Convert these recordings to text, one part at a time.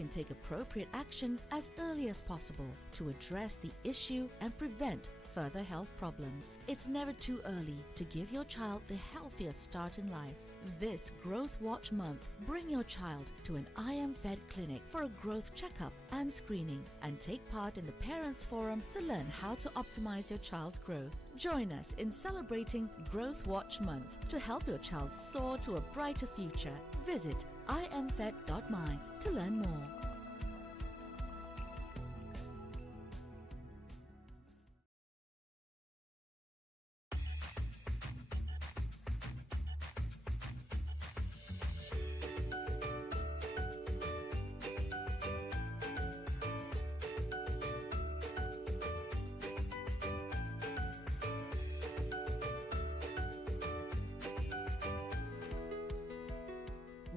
can take appropriate action as early as possible to address the issue and prevent further health problems. It's never too early to give your child the healthiest start in life. This Growth Watch month, bring your child to an I Am Fed clinic for a growth checkup and screening, and take part in the Parents Forum to learn how to optimize your child's growth. Join us in celebrating Growth Watch month to help your child soar to a brighter future. Visit imfed.my to learn more.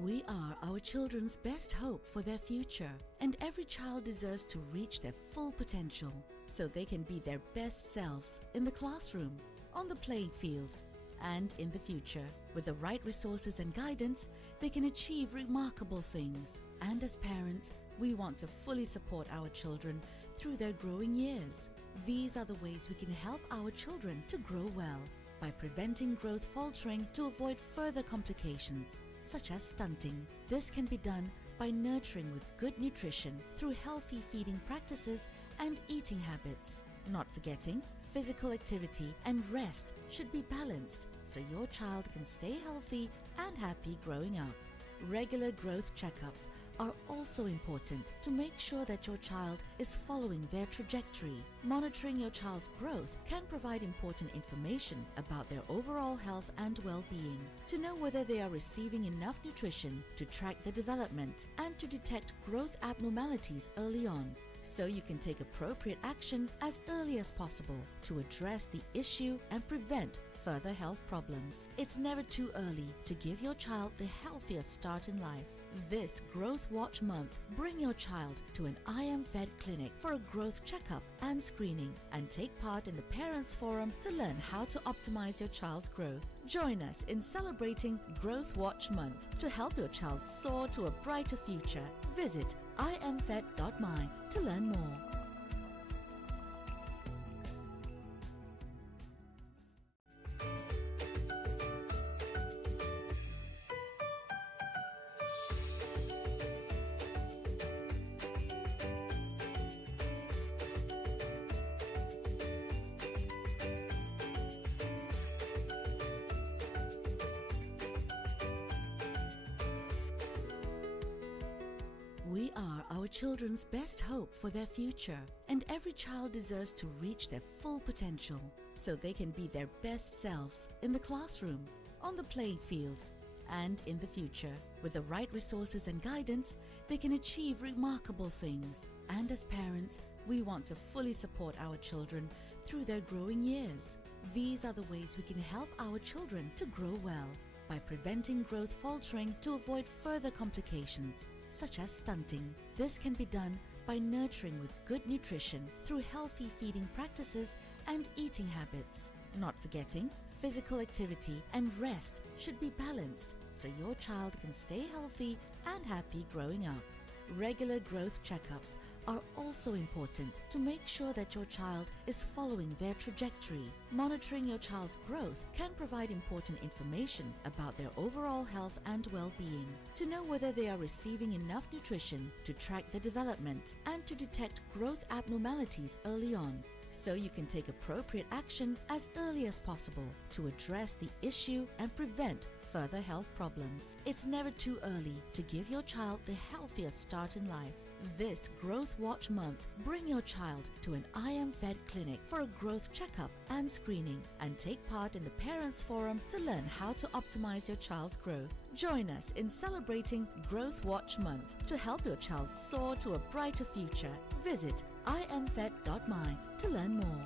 We are our children's best hope for their future, and every child deserves to reach their full potential so they can be their best selves in the classroom, on the playing field, and in the future. With the right resources and guidance, they can achieve remarkable things. And as parents, we want to fully support our children through their growing years. These are the ways we can help our children to grow well, by preventing growth faltering to avoid further complications, such as stunting. This can be done by nurturing with good nutrition through healthy feeding practices and eating habits. Not forgetting, physical activity and rest should be balanced so your child can stay healthy and happy growing up. Regular growth checkups are also important to make sure that your child is following their trajectory. Monitoring your child's growth can provide important information about their overall health and well-being. To know whether they are receiving enough nutrition to track their development and to detect growth abnormalities early on, so you can take appropriate action as early as possible to address the issue and prevent further health problems. It's never too early to give your child the healthiest start in life. This Growth Watch month, bring your child to an I Am Fed clinic for a growth checkup and screening, and take part in the Parents Forum to learn how to optimize your child's growth. Join us in celebrating Growth Watch month to help your child soar to a brighter future. Visit imfed.my to learn more. We are our children's best hope for their future, and every child deserves to reach their full potential so they can be their best selves in the classroom, on the playing field, and in the future. With the right resources and guidance, they can achieve remarkable things. And as parents, we want to fully support our children through their growing years. These are the ways we can help our children to grow well, by preventing growth faltering to avoid further complications, such as stunting. This can be done by nurturing with good nutrition through healthy feeding practices and eating habits. Not forgetting, physical activity and rest should be balanced so your child can stay healthy and happy growing up. Regular growth checkups are also important to make sure that your child is following their trajectory. Monitoring your child's growth can provide important information about their overall health and well-being. To know whether they are receiving enough nutrition to track their development and to detect growth abnormalities early on, so you can take appropriate action as early as possible to address the issue and prevent further health problems. It's never too early to give your child the healthiest start in life. This Growth Watch month, bring your child to an I Am Fed clinic for a growth checkup and screening, and take part in the Parents Forum to learn how to optimize your child's growth. Join us in celebrating Growth Watch month to help your child soar to a brighter future. Visit imfed.my to learn more.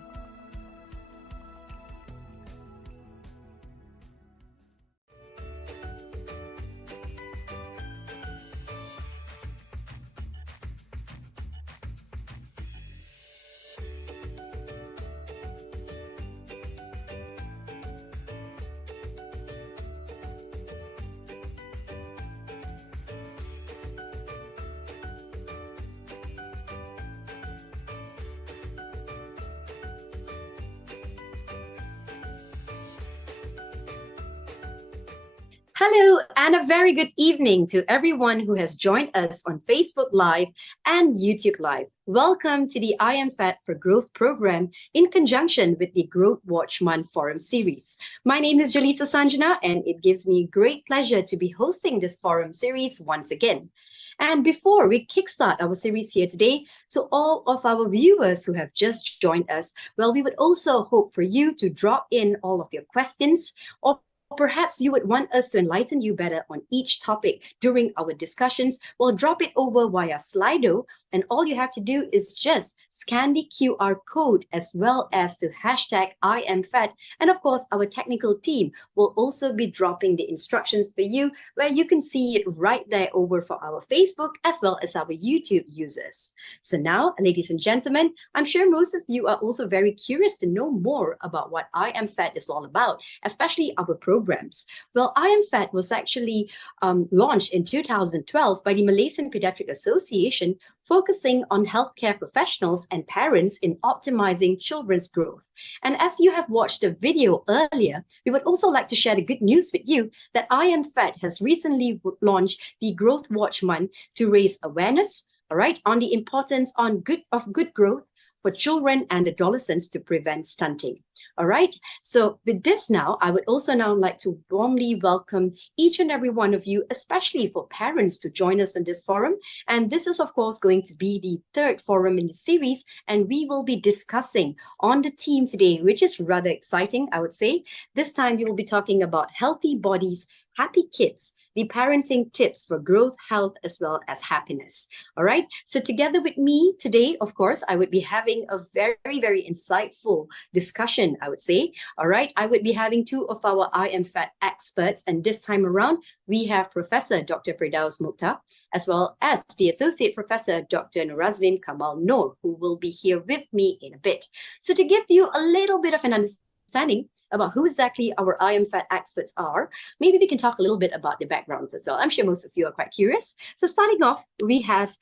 Hello, and a very good evening to everyone who has joined us on Facebook Live and YouTube Live. Welcome to the I Am Fat for Growth program in conjunction with the Growth Watch Month Forum series. My name is Jalisa Sanjana, and it gives me great pleasure to be hosting this forum series once again. And before we kickstart our series here today, to all of our viewers who have just joined us, well, we would also hope for you to drop in all of your questions, or perhaps you would want us to enlighten you better on each topic during our discussions. Well, drop it over via Slido, and all you have to do is just scan the QR code as well as the hashtag #IamFat. And of course, our technical team will also be dropping the instructions for you, where you can see it right there over for our Facebook as well as our YouTube users. So now, ladies and gentlemen, I'm sure most of you are also very curious to know more about what I Am Fat is all about, especially our programs. Well, I Am Fat was actually launched in 2012 by the Malaysian Pediatric Association, focusing on healthcare professionals and parents in optimizing children's growth. And as you have watched the video earlier, we would also like to share the good news with you that I Am Fat has recently launched the Growth Watch Month to raise awareness, all right, on the importance of good growth for children and adolescents to prevent stunting. All right. So with this now, I would also now like to warmly welcome each and every one of you, especially for parents, to join us in this forum. And this is, of course, going to be the third forum in the series. And we will be discussing on the theme today, which is rather exciting, I would say. This time, we will be talking about healthy bodies, happy kids, the parenting tips for growth, health, as well as happiness. All right. So together with me today, of course, I would be having a very, very insightful discussion, I would say. All right. I would be having two of our I Am Fat experts. And this time around, we have Professor Dr. Firdaus Mukhtar, as well as the Associate Professor Dr. Nurazlin Kamal Noor, who will be here with me in a bit. So to give you a little bit of an understanding about who exactly our I Am Fat experts are, maybe we can talk a little bit about their backgrounds as well. I'm sure most of you are quite curious. So starting off, we have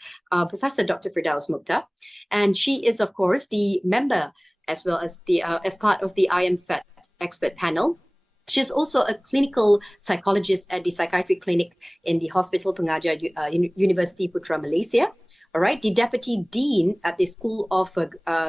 Professor Dr. Firdaus Mukhtar, and she is, of course, the member as well as the as part of the I Am Fat expert panel. She's also a clinical psychologist at the psychiatry clinic in the Hospital Pengajar University Putra Malaysia. All right, the Deputy Dean at the School of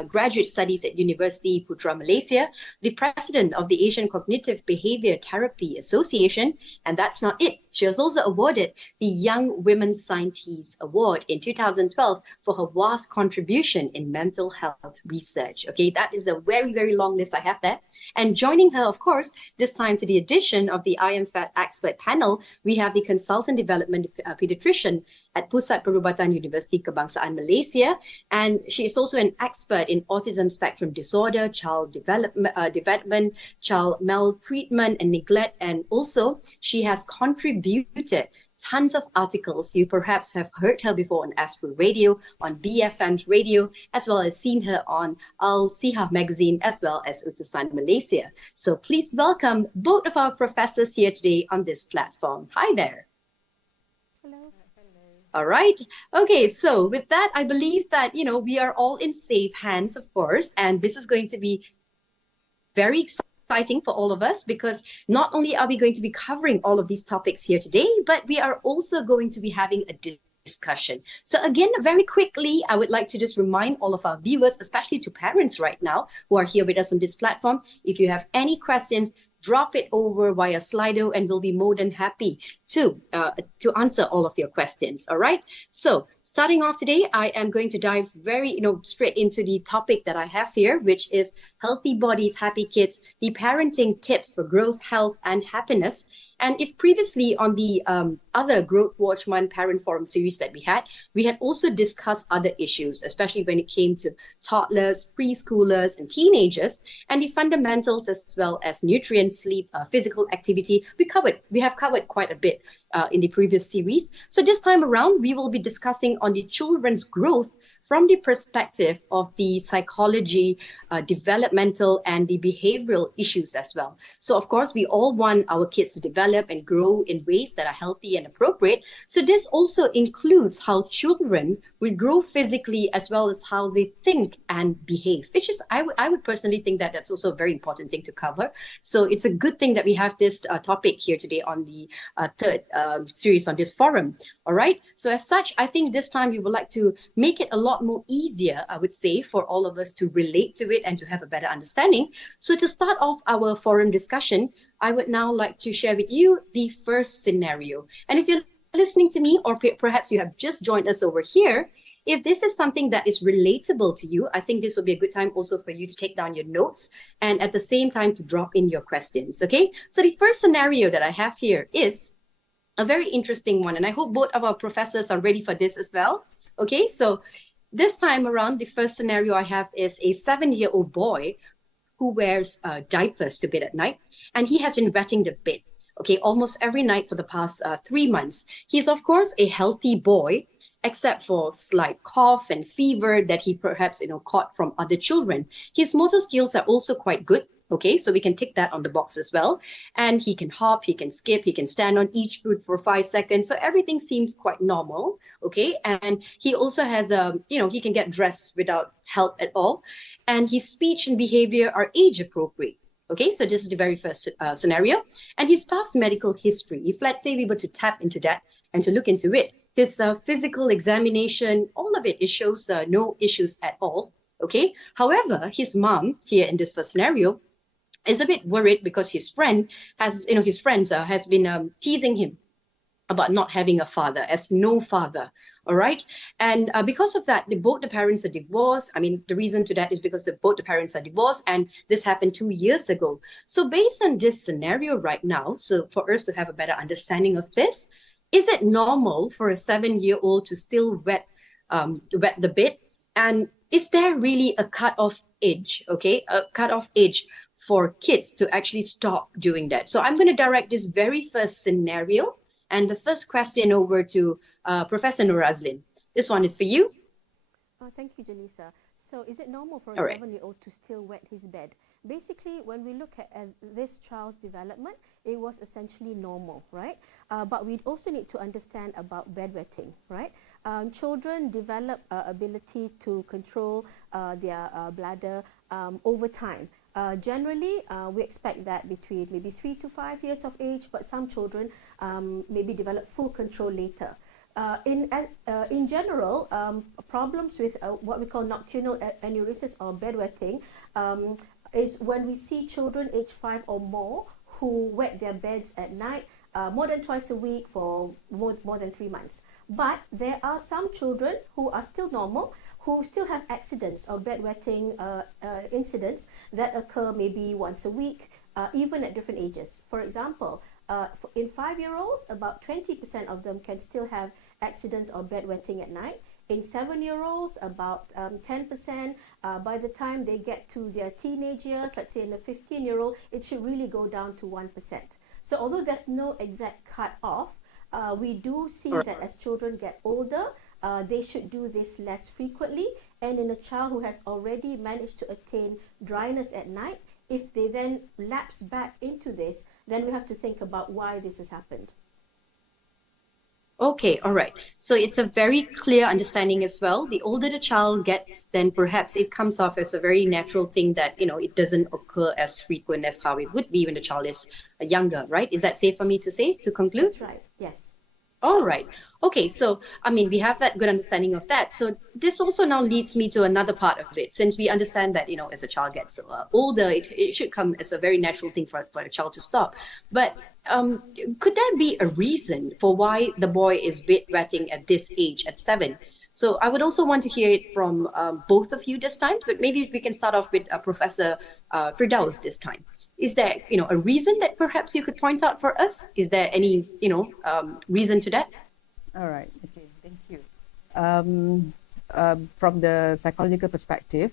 Graduate Studies at University Putra Malaysia, the President of the Asian Cognitive Behaviour Therapy Association, and that's not it. She was also awarded the Young Women Scientist Award in 2012 for her vast contribution in mental health research. Okay, that is a very, very long list I have there. And joining her, of course, this time to the addition of the I Am Fat expert panel, we have the Consultant Development Pediatrician at Pusat Perubatan Universiti Kebangsaan Malaysia, and she is also an expert in autism spectrum disorder, child development, child maltreatment and neglect, and also she has contributed tons of articles. You perhaps have heard her before on Astro Radio, on BFM's radio, as well as seen her on Al Sihah magazine, as well as Utusan Malaysia. So please welcome both of our professors here today on this platform. Hi there. Hello. All right. Okay. So with that, I believe that, we are all in safe hands, of course, and this is going to be very exciting for all of us, because not only are we going to be covering all of these topics here today, but we are also going to be having a discussion. So again, very quickly, I would like to just remind all of our viewers, especially to parents right now who are here with us on this platform, if you have any questions, drop it over via Slido, and we'll be more than happy to answer all of your questions. All right. So starting off today, I am going to dive very, straight into the topic that I have here, which is healthy bodies, happy kids, the parenting tips for growth, health, and happiness. And if previously on the other Growth Watch Month Parent Forum series that we had also discussed other issues, especially when it came to toddlers, preschoolers, and teenagers, and the fundamentals as well as nutrients, sleep, physical activity. We have covered quite a bit in the previous series. So this time around, we will be discussing on the children's growth from the perspective of the psychology, developmental, and the behavioral issues as well. So of course, we all want our kids to develop and grow in ways that are healthy and inappropriate. So this also includes how children will grow physically as well as how they think and behave, which is, I would personally think that that's also a very important thing to cover. So it's a good thing that we have this topic here today on the third series on this forum. All right. So as such, I think this time we would like to make it a lot more easier, I would say, for all of us to relate to it and to have a better understanding. So to start off our forum discussion, I would now like to share with you the first scenario. And if you're listening to me, or perhaps you have just joined us over here, if this is something that is relatable to you, I think this will be a good time also for you to take down your notes and at the same time to drop in your questions, okay? So the first scenario that I have here is a very interesting one, and I hope both of our professors are ready for this as well. Okay, so this time around, the first scenario I have is a 7-year-old boy who wears diapers to bed at night, and he has been wetting the bed, okay, almost every night for the past 3 months. He's, of course, a healthy boy, except for slight cough and fever that he perhaps, caught from other children. His motor skills are also quite good. Okay, so we can tick that on the box as well. And he can hop, he can skip, he can stand on each foot for 5 seconds. So everything seems quite normal. Okay, and he also has he can get dressed without help at all. And his speech and behavior are age appropriate. Okay, so this is the very first scenario. And his past medical history, if let's say we were to tap into that and to look into it, his physical examination, all of it shows no issues at all. Okay, however, his mom here in this first scenario is a bit worried because his friends has been teasing him about not having a father, as no father. All right. And because of that, both the parents are divorced. I mean, the reason to that is because both the parents are divorced, and this happened 2 years ago. So based on this scenario right now, so for us to have a better understanding of this, is it normal for a 7-year-old to still wet the bed? And is there really a cutoff age, okay, a cutoff age for kids to actually stop doing that? So I'm going to direct this very first scenario and the first question over to Professor Nurazlin. This one is for you. Thank you, Janisa. So is it normal for a All right. 7-year-old to still wet his bed? Basically, when we look at this child's development, it was essentially normal, right? But we also need to understand about bedwetting, right? Children develop ability to control their bladder over time. Generally, we expect that between maybe 3 to 5 years of age, but some children maybe develop full control later. In general, problems with what we call nocturnal enuresis or bedwetting is when we see children age 5 or more who wet their beds at night more than twice a week for more than 3 months. But there are some children who are still normal, who still have accidents or bedwetting incidents that occur maybe once a week, even at different ages. For example, in 5-year-olds, about 20% of them can still have accidents or bedwetting at night. In 7-year-olds, about 10%. By the time they get to their teenage years, let's say in a 15-year-old, it should really go down to 1%. So although there's no exact cut-off, we do see that as children get older, they should do this less frequently. And in a child who has already managed to attain dryness at night, if they then lapse back into this, then we have to think about why this has happened. Okay, all right. So it's a very clear understanding as well. The older the child gets, then perhaps it comes off as a very natural thing that, it doesn't occur as frequent as how it would be when the child is younger, right? Is that safe for me to say, to conclude? That's right, yes. All right. Okay, so, we have that good understanding of that. So this also now leads me to another part of it. Since we understand that, as a child gets older, it should come as a very natural thing for a child to stop. But could there be a reason for why the boy is bedwetting at this age, at 7? So I would also want to hear it from both of you this time, but maybe we can start off with Professor Firdaus this time. Is there, a reason that perhaps you could point out for us? Is there any, reason to that? All right. Okay. Thank you. From the psychological perspective,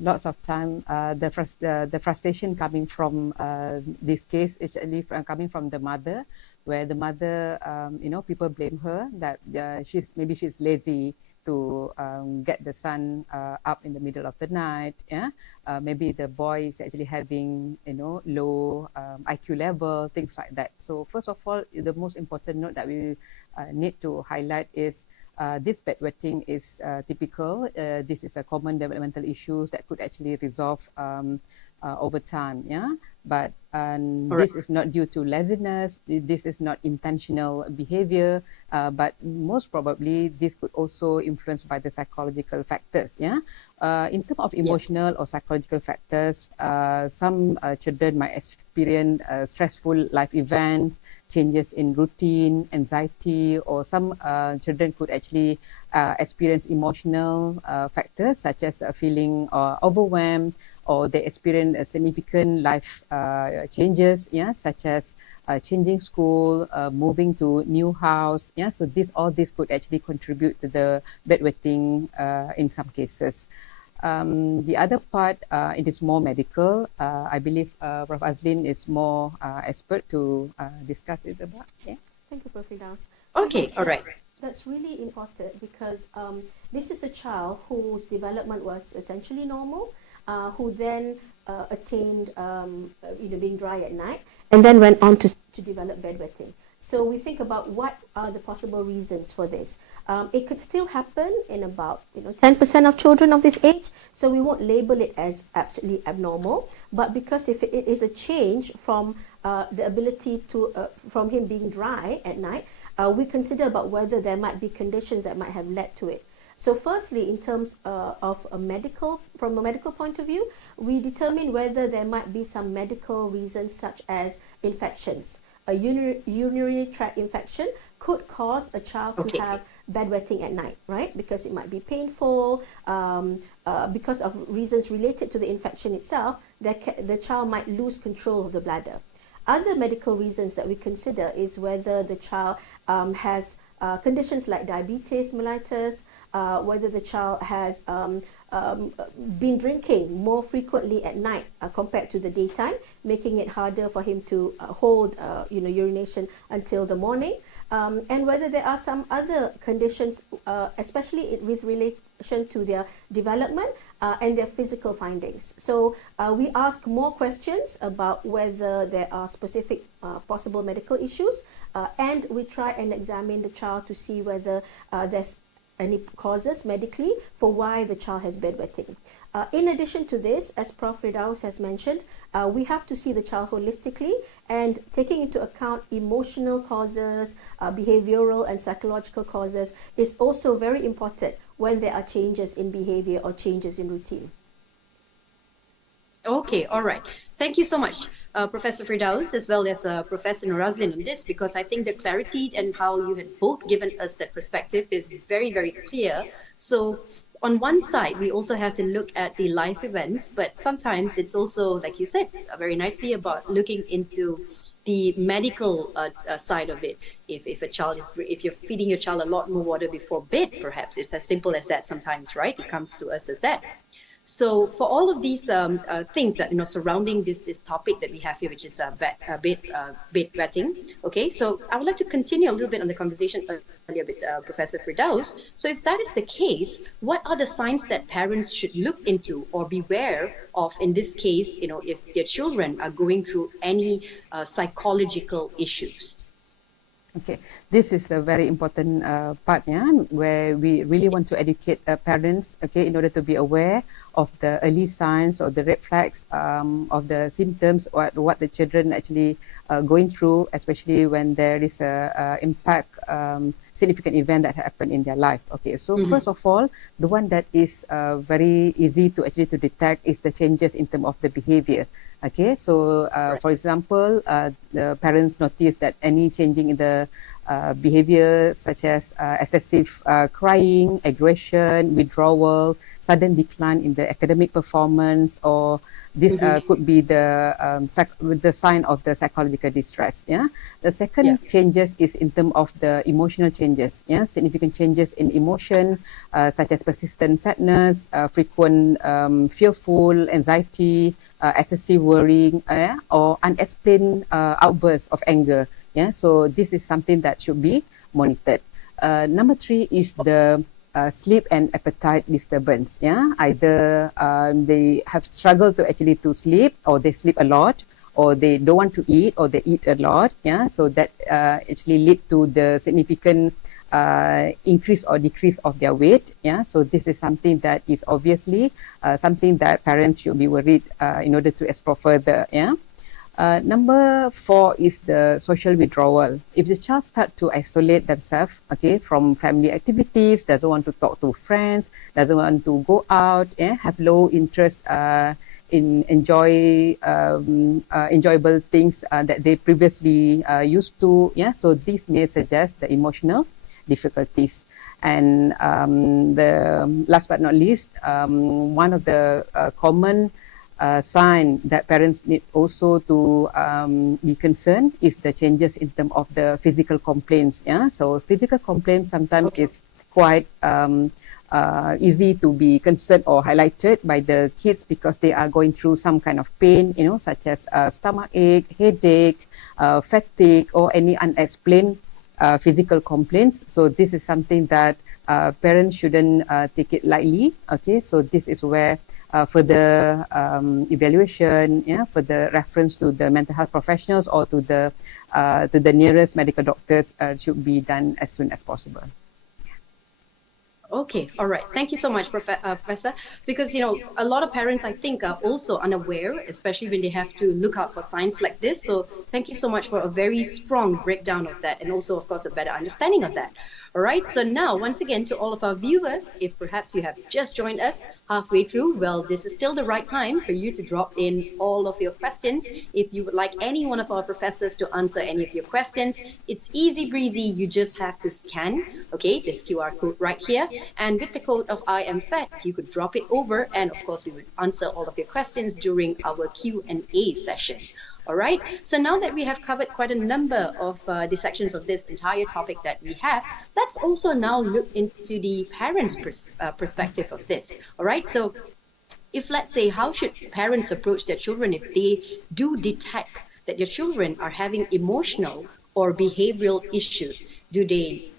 lots of time the frustration coming from this case is actually coming from the mother, where the mother, people blame her that she's lazy, to get the son up in the middle of the night. Yeah, maybe the boy is actually having low IQ level, things like that. So first of all, the most important note that we need to highlight is this bedwetting is typical. This is a common developmental issues that could actually resolve over time. Yeah, but this is not due to laziness. This is not intentional behavior, but most probably this could also influenced by the psychological factors. Yeah, in terms of emotional or psychological factors, some children might experience stressful life events, changes in routine, anxiety, or some children could actually experience emotional factors such as feeling overwhelmed, or they experience a significant life changes, yeah, such as changing school, moving to new house. Yeah, so all this could actually contribute to the bedwetting in some cases. The other part, it is more medical. I believe Prof. Azlin is more expert to discuss it about. Yeah. Thank you, Prof. Firdaus. Okay, all right. That's really important because this is a child whose development was essentially normal, who then attained being dry at night, and then went on to develop bedwetting. So we think about what are the possible reasons for this. It could still happen in about 10% of children of this age, so we won't label it as absolutely abnormal. But because if it is a change from the ability to from him being dry at night, we consider about whether there might be conditions that might have led to it. So firstly, in terms of from a medical point of view, we determine whether there might be some medical reasons such as infections. A urinary tract infection could cause a child to have bedwetting at night, right? Because it might be painful, because of reasons related to the infection itself, the child might lose control of the bladder. Other medical reasons that we consider is whether the child has conditions like diabetes mellitus, whether the child has been drinking more frequently at night compared to the daytime, making it harder for him to hold urination until the morning, and whether there are some other conditions, especially with relation to their development and their physical findings. So we ask more questions about whether there are specific possible medical issues, and we try and examine the child to see whether there's any causes medically for why the child has bedwetting. In addition to this, as Prof. Firdaus has mentioned, we have to see the child holistically, and taking into account emotional causes, behavioral and psychological causes is also very important when there are changes in behavior or changes in routine. Okay, all right. Thank you so much, Professor Firdaus, as well as Professor Norazlin on this, because I think the clarity and how you had both given us that perspective is very, very clear. So on one side, we also have to look at the life events, but sometimes it's also, like you said, very nicely about looking into the medical side of it. If you're feeding your child a lot more water before bed, perhaps it's as simple as that sometimes, right? It comes to us as that. So for all of these things that surrounding this topic that we have here, which is bedwetting. Okay, so I would like to continue a little bit on the conversation earlier with Professor Firdaus. So if that is the case, what are the signs that parents should look into or beware of in this case? If their children are going through any psychological issues. Okay, this is a very important part, yeah, where we really want to educate parents, okay, in order to be aware of the early signs or the red flags of the symptoms, or what the children actually going through, especially when there is a impact, significant event that happened in their life. Okay, so first of all, the one that is very easy to actually to detect is the changes in terms of the behavior. Okay, so for example, the parents notice that any changing in the behavior, such as excessive crying, aggression, withdrawal, sudden decline in the academic performance, or this could be the sign of the psychological distress. Yeah. The second changes is in terms of the emotional changes. Yeah, significant changes in emotion, such as persistent sadness, frequent fearful, anxiety, excessive worrying, or unexplained outbursts of anger. Yeah, so this is something that should be monitored. Number 3 is the sleep and appetite disturbance. Yeah, either they have struggled to actually to sleep, or they sleep a lot, or they don't want to eat, or they eat a lot. Yeah, so that actually lead to the significant increase or decrease of their weight. Yeah, so this is something that is obviously something that parents should be worried in order to explore further. Yeah. Number 4 is the social withdrawal. If the child start to isolate themselves, okay, from family activities, doesn't want to talk to friends, doesn't want to go out, have low interest in enjoyable things that they previously used to, so this may suggest the emotional difficulties. And the last but not least, one of the common sign that parents need also to be concerned is the changes in terms of the physical complaints. Yeah, so physical complaints sometimes is quite easy to be concerned or highlighted by the kids because they are going through some kind of pain, such as stomach ache, headache, fatigue, or any unexplained physical complaints. So this is something that parents shouldn't take it lightly. Okay, so this is where further evaluation, further reference to the mental health professionals or to the nearest medical doctors should be done as soon as possible. Okay, all right. Thank you so much, Professor. Because, a lot of parents, I think, are also unaware, especially when they have to look out for signs like this. So thank you so much for a very strong breakdown of that and also, of course, a better understanding of that. All right, so now, once again, to all of our viewers, if perhaps you have just joined us halfway through, well, this is still the right time for you to drop in all of your questions. If you would like any one of our professors to answer any of your questions, it's easy breezy. You just have to scan, okay, this QR code right here. And with the code of I am fat, you could drop it over. And of course, we would answer all of your questions during our Q&A session. All right, so now that we have covered quite a number of the sections of this entire topic that we have, let's also now look into the parents' perspective of this. All right, so if, let's say, how should parents approach their children if they do detect that their children are having emotional or behavioral issues? Do they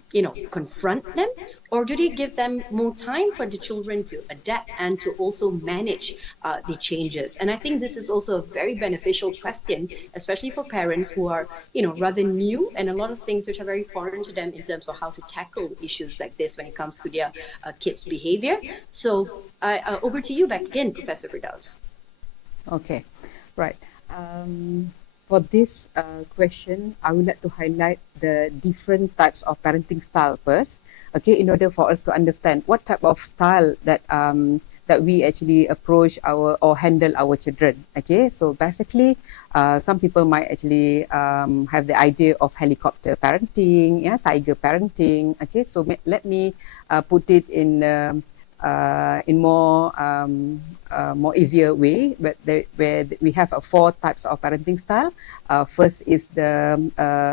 confront them, or do they give them more time for the children to adapt and to also manage the changes? And I think this is also a very beneficial question, especially for parents who are, rather new, and a lot of things which are very foreign to them in terms of how to tackle issues like this when it comes to their kids' behavior. So over to you back again, Professor Firdaus. Okay, right. For this question, I would like to highlight the different types of parenting style first, okay, in order for us to understand what type of style that that we actually approach or handle our children. Okay, so basically, some people might actually have the idea of helicopter parenting, tiger parenting. Okay, so let me put it in more easier way, but where we have 4 types of parenting style. First is the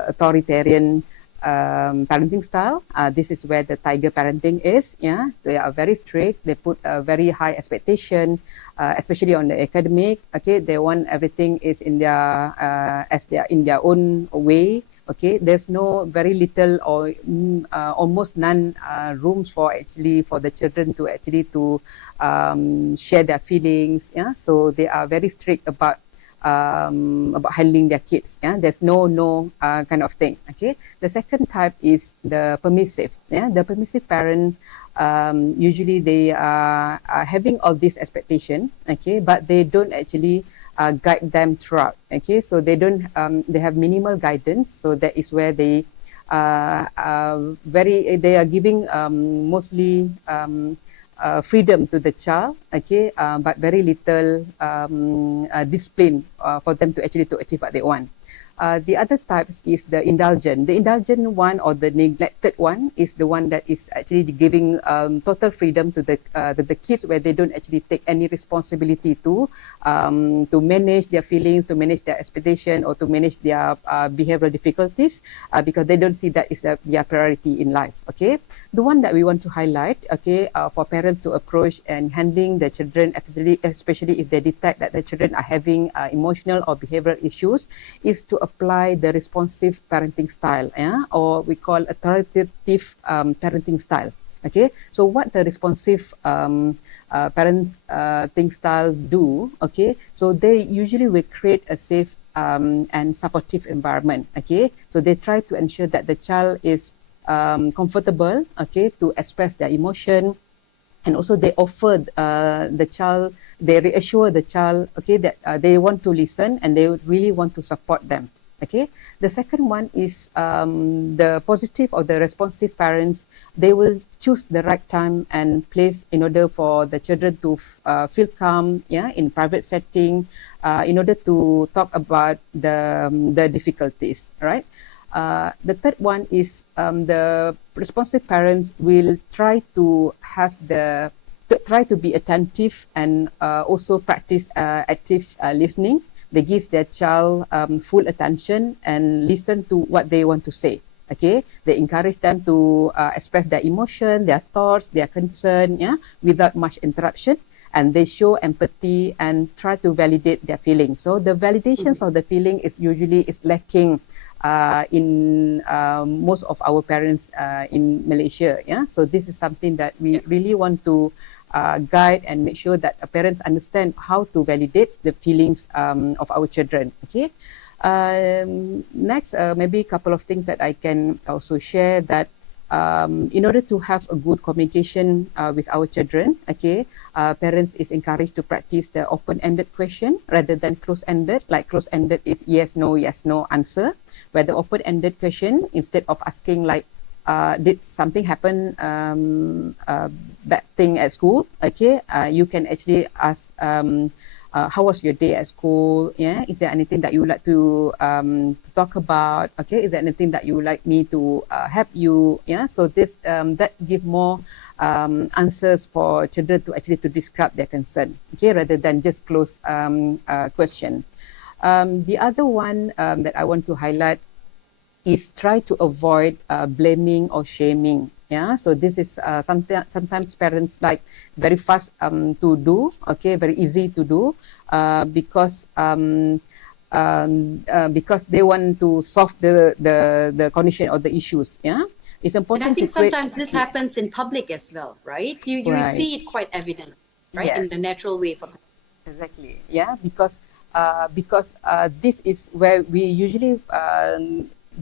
authoritarian parenting style. This is where the tiger parenting is. Yeah, they are very strict. They put a very high expectation, especially on the academic. Okay, they want everything is in their as they are in their own way. Okay, there's no very little or almost none rooms for the children to share their feelings. Yeah, so they are very strict about handling their kids. Yeah, there's no kind of thing. Okay, the second type is the permissive. Yeah, the permissive parent, usually they are having all this expectation. Okay, but they don't actually guide them throughout. Okay, so they don't they have minimal guidance, so that is where they they are giving mostly freedom to the child, okay, but very little discipline for them to actually to achieve what they want. The other types is the indulgent. The indulgent one, or the neglected one, is the one that is actually giving total freedom to the kids, where they don't actually take any responsibility to manage their feelings, to manage their expectation, or to manage their behavioral difficulties, because they don't see that is their priority in life. Okay, the one that we want to highlight, okay, for parents to approach and handling the children, especially if they detect that the children are having emotional or behavioral issues, is to apply the responsive parenting style, or we call authoritative parenting style. Okay, so what the responsive parents think style do, okay, so they usually will create a safe and supportive environment. Okay, so they try to ensure that the child is comfortable, okay, to express their emotion, and also they offer the child, they reassure the child, okay, that they want to listen and they really want to support them. Okay, the second one is the positive or the responsive parents. They will choose the right time and place in order for the children to feel calm, yeah, in private setting, in order to talk about the difficulties, right? The third one is the responsive parents will try to have try to be attentive and also practice active listening. They give their child full attention and listen to what they want to say. Okay, they encourage them to express their emotion, their thoughts, their concern, yeah, without much interruption. And they show empathy and try to validate their feelings. So the validations of the feeling is usually lacking in most of our parents in Malaysia. Yeah, so this is something that we really want to guide and make sure that parents understand how to validate the feelings of our children. Okay. Next, maybe a couple of things that I can also share that in order to have a good communication with our children, okay, parents is encouraged to practice the open-ended question rather than close-ended. Like close-ended is yes, no answer. Where the open-ended question, instead of asking like, did something happen, bad thing at school? Okay, you can actually ask, how was your day at school? Yeah, is there anything that you would like to talk about? Okay, is there anything that you would like me to help you? Yeah, so this that give more answers for children to actually to describe their concern. Okay, rather than just close question. The other one that I want to highlight is try to avoid blaming or shaming. Yeah, so this is sometimes parents like very fast to do, okay, very easy to do because they want to solve the condition or the issues. Yeah, it's And important I think to create. sometimes this happens in public as well, right? You Right. see it quite evident, right, in Yes. the natural way for. Exactly. Yeah, because this is where we usually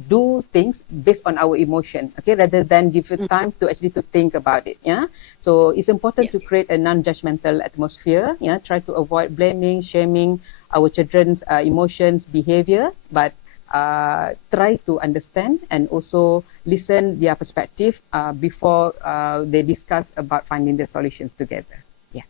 do things based on our emotion, okay, rather than give it time to actually to think about it. Yeah. So it's important Yeah. to create a non-judgmental atmosphere. Yeah. Try to avoid blaming, shaming our children's emotions, behavior, but try to understand and also listen their perspective before they discuss about finding the solutions together. Yeah.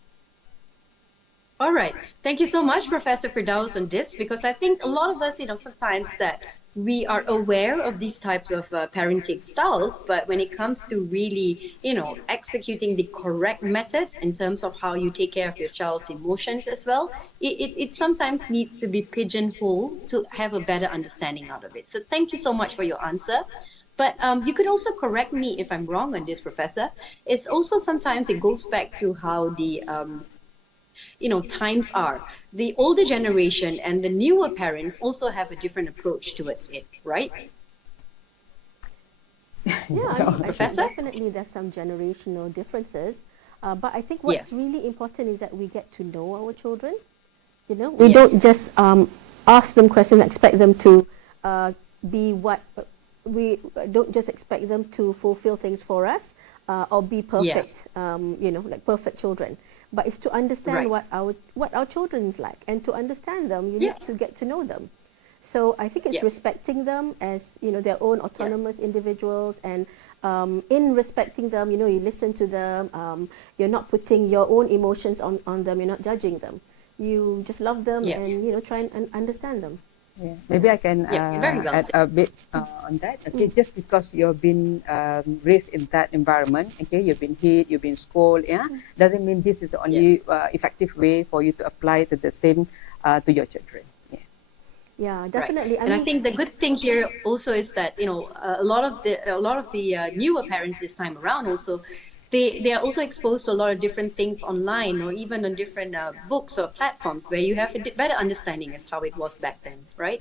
All right. Thank you so much, Professor Firdaus, on this, because I think a lot of us, sometimes that we are aware of these types of parenting styles, but when it comes to really, executing the correct methods in terms of how you take care of your child's emotions as well, it sometimes needs to be pigeonholed to have a better understanding out of it. So thank you so much for your answer. But you could also correct me if I'm wrong on this, Professor. It's also sometimes it goes back to how the times are. The older generation and the newer parents also have a different approach towards it, right? Yeah, I think Professor? definitely there's some generational differences. But I think what's really important is that we get to know our children. We don't just ask them questions and expect them to be what we don't just expect them to fulfill things for us or be perfect, like perfect children. But it's to understand what our children's like, and to understand them, you need to get to know them. So I think it's respecting them as their own autonomous individuals, and in respecting them, you listen to them. You're not putting your own emotions on them. You're not judging them. You just love them and try and understand them. Yeah. Maybe I can very well add said. a bit on that. Okay, just because you've been raised in that environment, okay, you've been hit, you've been scolded, yeah, doesn't mean this is the only effective way for you to apply to the same to your children. Yeah. Yeah, definitely. Right. I think the good thing here also is that a lot of the newer parents this time around also they are also exposed to a lot of different things online or even on different books or platforms where you have a better understanding as how it was back then, right?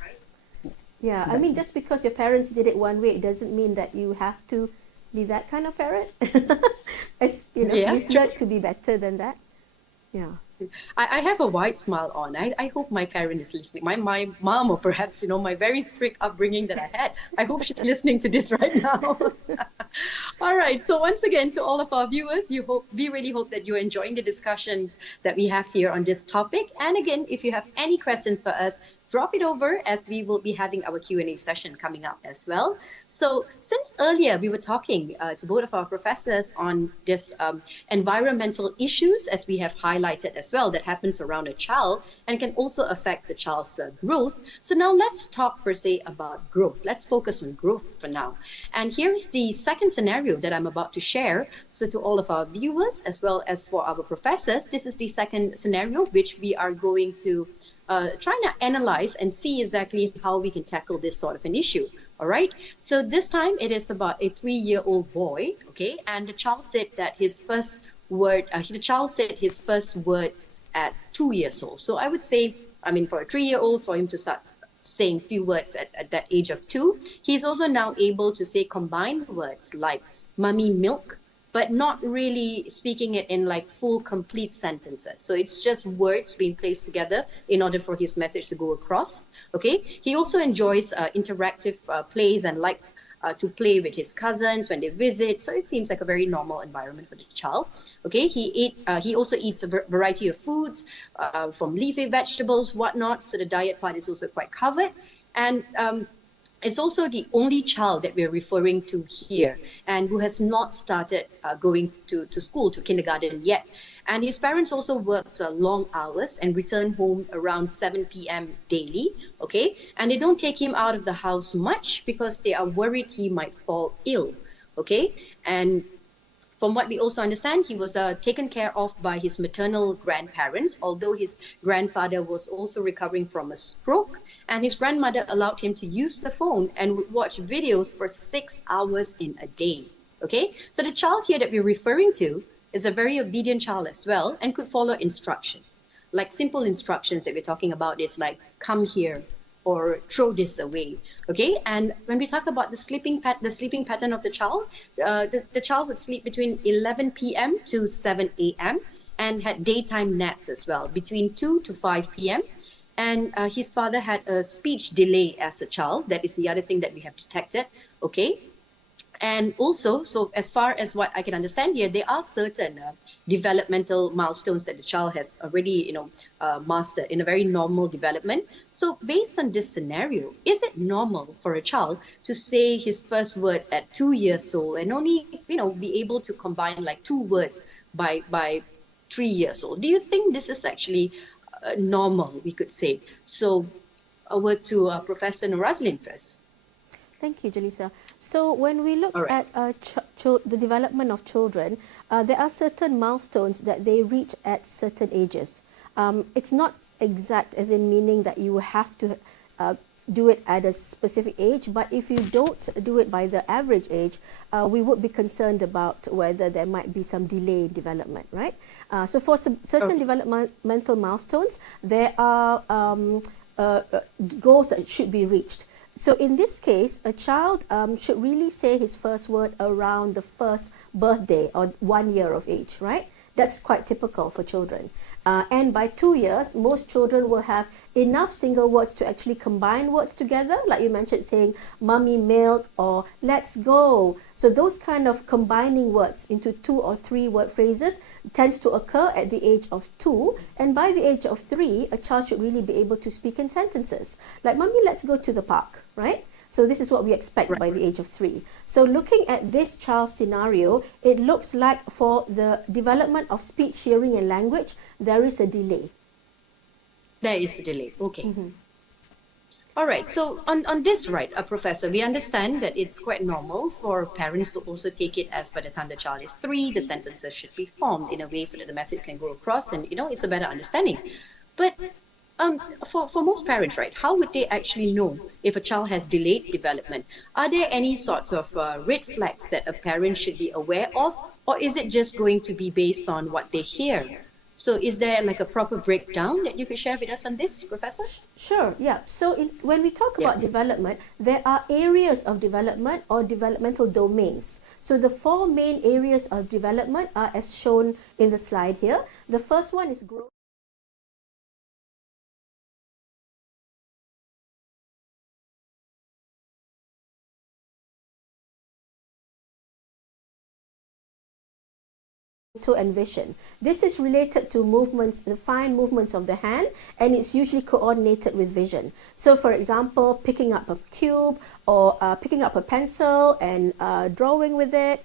Yeah, I mean, just because your parents did it one way, it doesn't mean that you have to be that kind of parent. Yeah, We've learned to be better than that. Yeah. I have a wide smile on. I hope my parent is listening. My mom, or perhaps, my very strict upbringing that I had. I hope she's listening to this right now. All right. So once again, to all of our viewers, we really hope that you're enjoying the discussion that we have here on this topic. And again, if you have any questions for us, drop it over, as we will be having our Q&A session coming up as well. So since earlier we were talking to both of our professors on this environmental issues, as we have highlighted as well, that happens around a child and can also affect the child's growth. So now let's talk per se about growth. Let's focus on growth for now. And here's the second scenario that I'm about to share. So to all of our viewers, as well as for our professors, this is the second scenario which we are going to trying to analyze and see exactly how we can tackle this sort of an issue. All right. So this time it is about a 3-year-old boy. Okay. And the child said that his first word, the child said his first words at 2 years old. So I would say, for a 3-year-old, for him to start saying few words at that age of 2, he's also now able to say combined words like mummy milk, but not really speaking it in like full, complete sentences. So it's just words being placed together in order for his message to go across. Okay. He also enjoys interactive plays and likes to play with his cousins when they visit. So it seems like a very normal environment for the child. Okay. He also eats a variety of foods from leafy vegetables, whatnot. So the diet part is also quite covered. And it's also the only child that we're referring to here and who has not started going to school, to kindergarten yet. And his parents also works long hours and return home around 7 p.m. daily, okay? And they don't take him out of the house much because they are worried he might fall ill, okay? And from what we also understand, he was taken care of by his maternal grandparents, although his grandfather was also recovering from a stroke. And his grandmother allowed him to use the phone and would watch videos for 6 hours in a day. Okay, so the child here that we're referring to is a very obedient child as well and could follow instructions. Like simple instructions that we're talking about is like, come here or throw this away. Okay, and when we talk about the sleeping pattern of the child, the child would sleep between 11 p.m. to 7 a.m. and had daytime naps as well, between 2 to 5 p.m. And his father had a speech delay as a child. That is the other thing that we have detected. Okay. And also, so as far as what I can understand here, there are certain developmental milestones that the child has already, mastered in a very normal development. So based on this scenario, is it normal for a child to say his first words at 2 years old and only, be able to combine like 2 words by 3 years old? Do you think this is actually normal, we could say? So a word to Professor Norazlin first. Thank you, Jalisa. So when we look right. at the development of children, there are certain milestones that they reach at certain ages. It's not exact as in meaning that you have to do it at a specific age, but if you don't do it by the average age, we would be concerned about whether there might be some delay in development, right? So for certain developmental milestones, there are goals that should be reached. So in this case, a child should really say his first word around the first birthday or 1 year of age, right? That's quite typical for children. And by 2 years, most children will have enough single words to actually combine words together, like you mentioned, saying mummy milk or let's go. So those kind of combining words into 2 or 3 word phrases tends to occur at the age of 2. And by the age of 3, a child should really be able to speak in sentences. Like, mummy, let's go to the park, right? So this is what we expect by the age of 3. So looking at this child's scenario, it looks like for the development of speech, hearing and language, there is a delay. There is a delay. Okay. All right. So on this, right, Professor, we understand that it's quite normal for parents to also take it as by the time the child is 3, the sentences should be formed in a way so that the message can go across and, it's a better understanding. But for most parents, right, how would they actually know if a child has delayed development? Are there any sorts of red flags that a parent should be aware of, or is it just going to be based on what they hear? So is there like a proper breakdown that you could share with us on this, Professor? Sure, yeah. So when we talk about development, there are areas of development or developmental domains. So the 4 main areas of development are as shown in the slide here. The first one is growth. And vision. This is related to movements, the fine movements of the hand, and it's usually coordinated with vision. So for example, picking up a cube or picking up a pencil and drawing with it,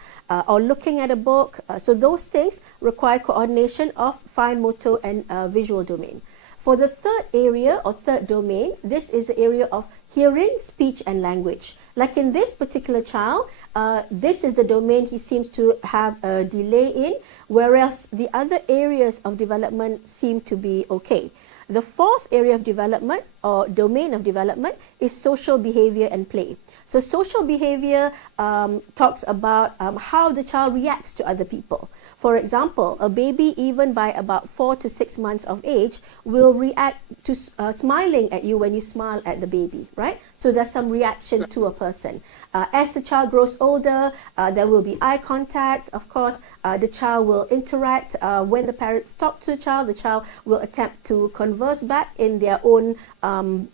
or looking at a book. So those things require coordination of fine motor and visual domain. For the third area or third domain, this is the area of hearing, speech, and language. Like in this particular child, this is the domain he seems to have a delay in, whereas the other areas of development seem to be okay. The fourth area of development or domain of development is social behavior and play. So social behavior talks about how the child reacts to other people. For example, a baby even by about 4 to 6 months of age will react to smiling at you when you smile at the baby, right? So there's some reaction to a person. As the child grows older, there will be eye contact. Of course, the child will interact. When the parents talk to the child will attempt to converse back in their own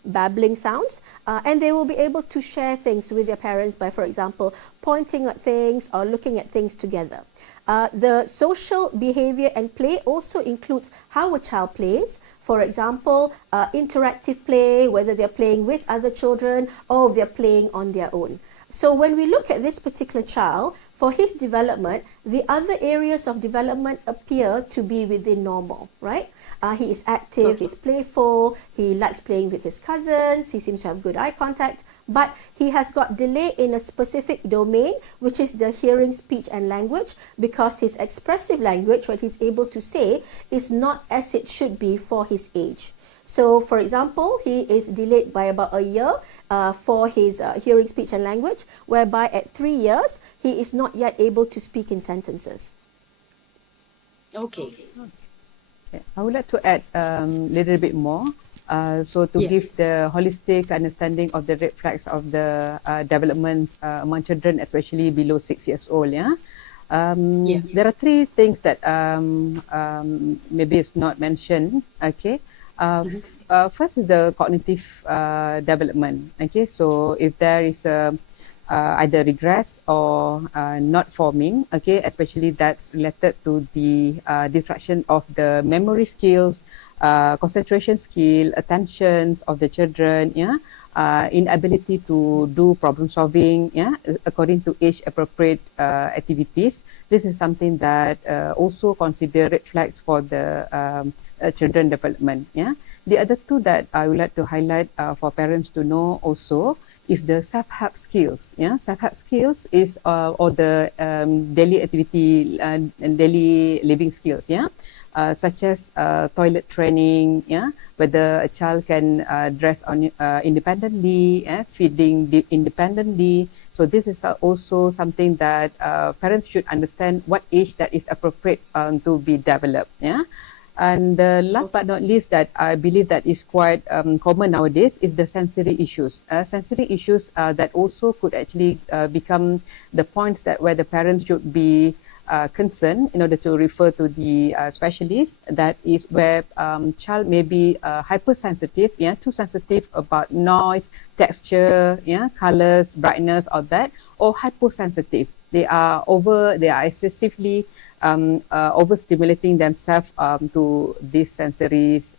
babbling sounds. And they will be able to share things with their parents by, for example, pointing at things or looking at things together. The social behavior and play also includes how a child plays. For example, interactive play, whether they're playing with other children or they're playing on their own. So when we look at this particular child, for his development, the other areas of development appear to be within normal, right? He is active, he's playful, he likes playing with his cousins, he seems to have good eye contact, but he has got delay in a specific domain, which is the hearing, speech, and language, because his expressive language, what he's able to say, is not as it should be for his age. So, for example, he is delayed by about a year for his hearing, speech, and language, whereby at 3 years, he is not yet able to speak in sentences. Okay. I would like to add a little bit more. So to give the holistic understanding of the red flags of the development among children, especially below 6 years old, there are 3 things that maybe is not mentioned. Okay. First is the cognitive development. Okay, so if there is a either regress or not forming, okay, especially that's related to the disruption of the memory skills, concentration skill, attentions of the children, inability to do problem solving, according to age appropriate activities. This is something that also consider red flags for the children development. The other 2 that I would like to highlight for parents to know also is the self-help skills. Self-help skills is or the daily activity and daily living skills. Such as toilet training. Whether a child can dress on independently, feeding independently. So this is also something that parents should understand what age that is appropriate to be developed. And last but not least, that I believe that is quite common nowadays is the sensory issues. Sensory issues that also could actually become the points that where the parents should be concerned in order to refer to the specialist. That is where child may be hypersensitive, too sensitive about noise, texture, colors, brightness, all that, or hyposensitive. They are excessively overstimulating themselves to these sensories,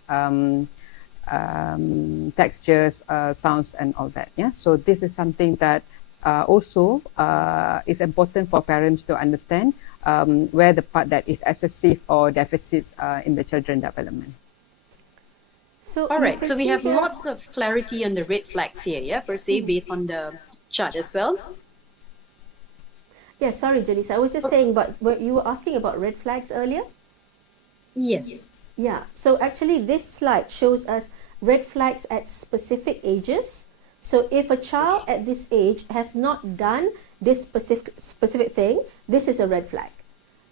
textures, sounds, and all that. So this is something that also is important for parents to understand where the part that is excessive or deficits in the children development. So all right, so we have lots of clarity on the red flags here, per se, based on the chart as well. Yeah, sorry, Janice. I was just saying, but you were asking about red flags earlier? Yes. Yeah, so actually this slide shows us red flags at specific ages. So if a child at this age has not done this specific thing, this is a red flag.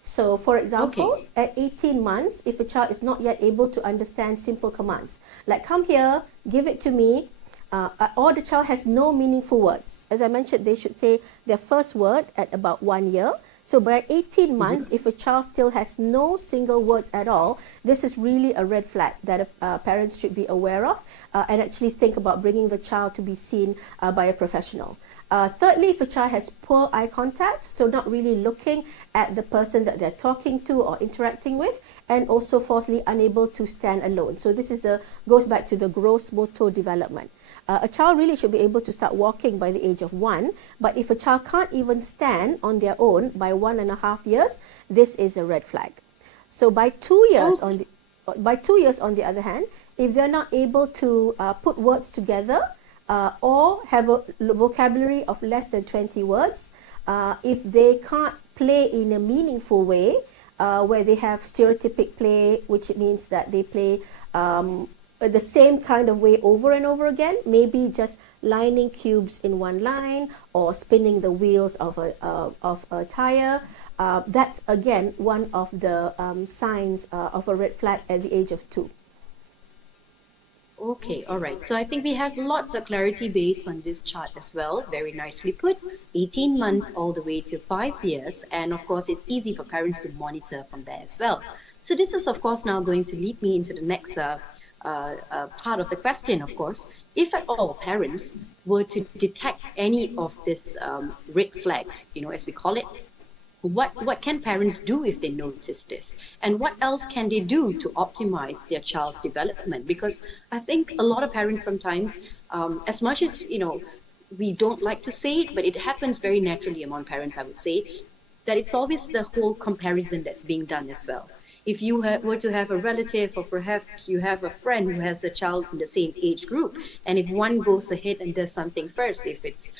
So for example, at 18 months, if a child is not yet able to understand simple commands, like come here, give it to me, or the child has no meaningful words. As I mentioned, they should say their first word at about 1 year. So by 18 months, if a child still has no single words at all, this is really a red flag that parents should be aware of and actually think about bringing the child to be seen by a professional. Thirdly, if a child has poor eye contact, so not really looking at the person that they're talking to or interacting with, and also fourthly, unable to stand alone. So this is goes back to the gross motor development. A child really should be able to start walking by the age of 1, but if a child can't even stand on their own by 1.5 years, this is a red flag. So by 2 years, by 2 years on the other hand, if they're not able to put words together or have a vocabulary of less than 20 words, if they can't play in a meaningful way, where they have stereotypic play, which means that they play the same kind of way over and over again, maybe just lining cubes in one line or spinning the wheels of a tire. That's again one of the signs of a red flag at the age of 2. Okay, all right. So I think we have lots of clarity based on this chart as well. Very nicely put. 18 months all the way to 5 years. And of course, it's easy for parents to monitor from there as well. So this is, of course, now going to lead me into the next part of the question, of course. If at all parents were to detect any of these red flags, as we call it, what can parents do if they notice this? And what else can they do to optimize their child's development? Because I think a lot of parents sometimes, as much as, we don't like to say it, but it happens very naturally among parents, I would say, that it's always the whole comparison that's being done as well. If you were to have a relative, or perhaps you have a friend who has a child in the same age group, and if one goes ahead and does something first, if it's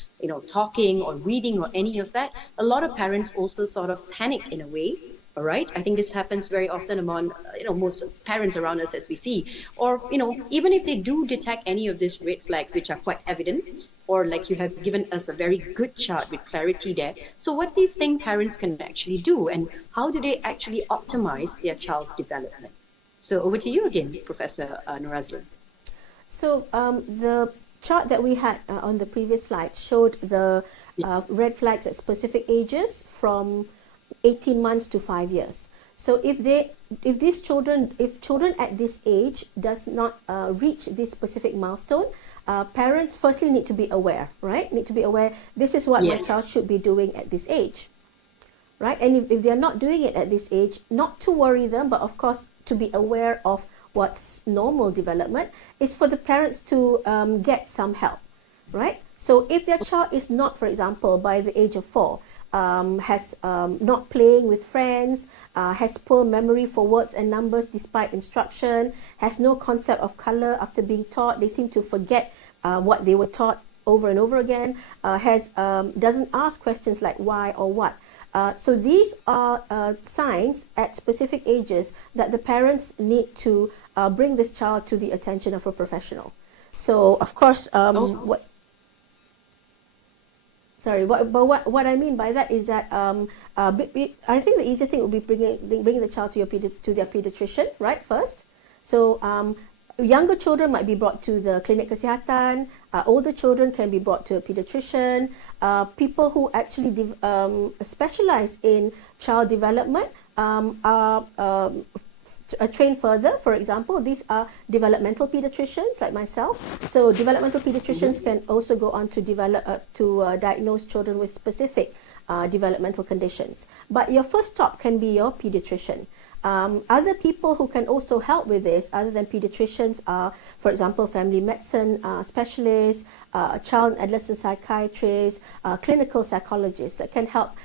talking or reading or any of that, a lot of parents also sort of panic in a way. All right, I think this happens very often among most parents around us, as we see. Or even if they do detect any of these red flags, which are quite evident, or like you have given us a very good chart with clarity there. So what do you think parents can actually do, and how do they actually optimize their child's development? So over to you again, Professor Norazlin. So the chart that we had on the previous slide showed the red flags at specific ages from 18 months to 5 years. So if children at this age does not reach this specific milestone, parents firstly need to be aware, right? Need to be aware, this is what my child should be doing at this age, right? And if they're not doing it at this age, not to worry them, but of course to be aware of what's normal development, is for the parents to get some help, right? So if their child is not, for example, by the age of 4, has not playing with friends, has poor memory for words and numbers despite instruction, has no concept of color after being taught, they seem to forget what they were taught over and over again, doesn't ask questions like why or what. So these are signs at specific ages that the parents need to bring this child to the attention of a professional. So of course, what I mean by that is that I think the easier thing would be bringing the child to their pediatrician, right, first. So younger children might be brought to the clinic kesihatan. Older children can be brought to a pediatrician. People who actually specialize in child development are trained further. For example, these are developmental pediatricians like myself. So developmental pediatricians can also go on to diagnose children with specific developmental conditions. But your first stop can be your pediatrician. Other people who can also help with this, other than pediatricians, are, for example, family medicine specialists, child and adolescent psychiatrists, clinical psychologists that can help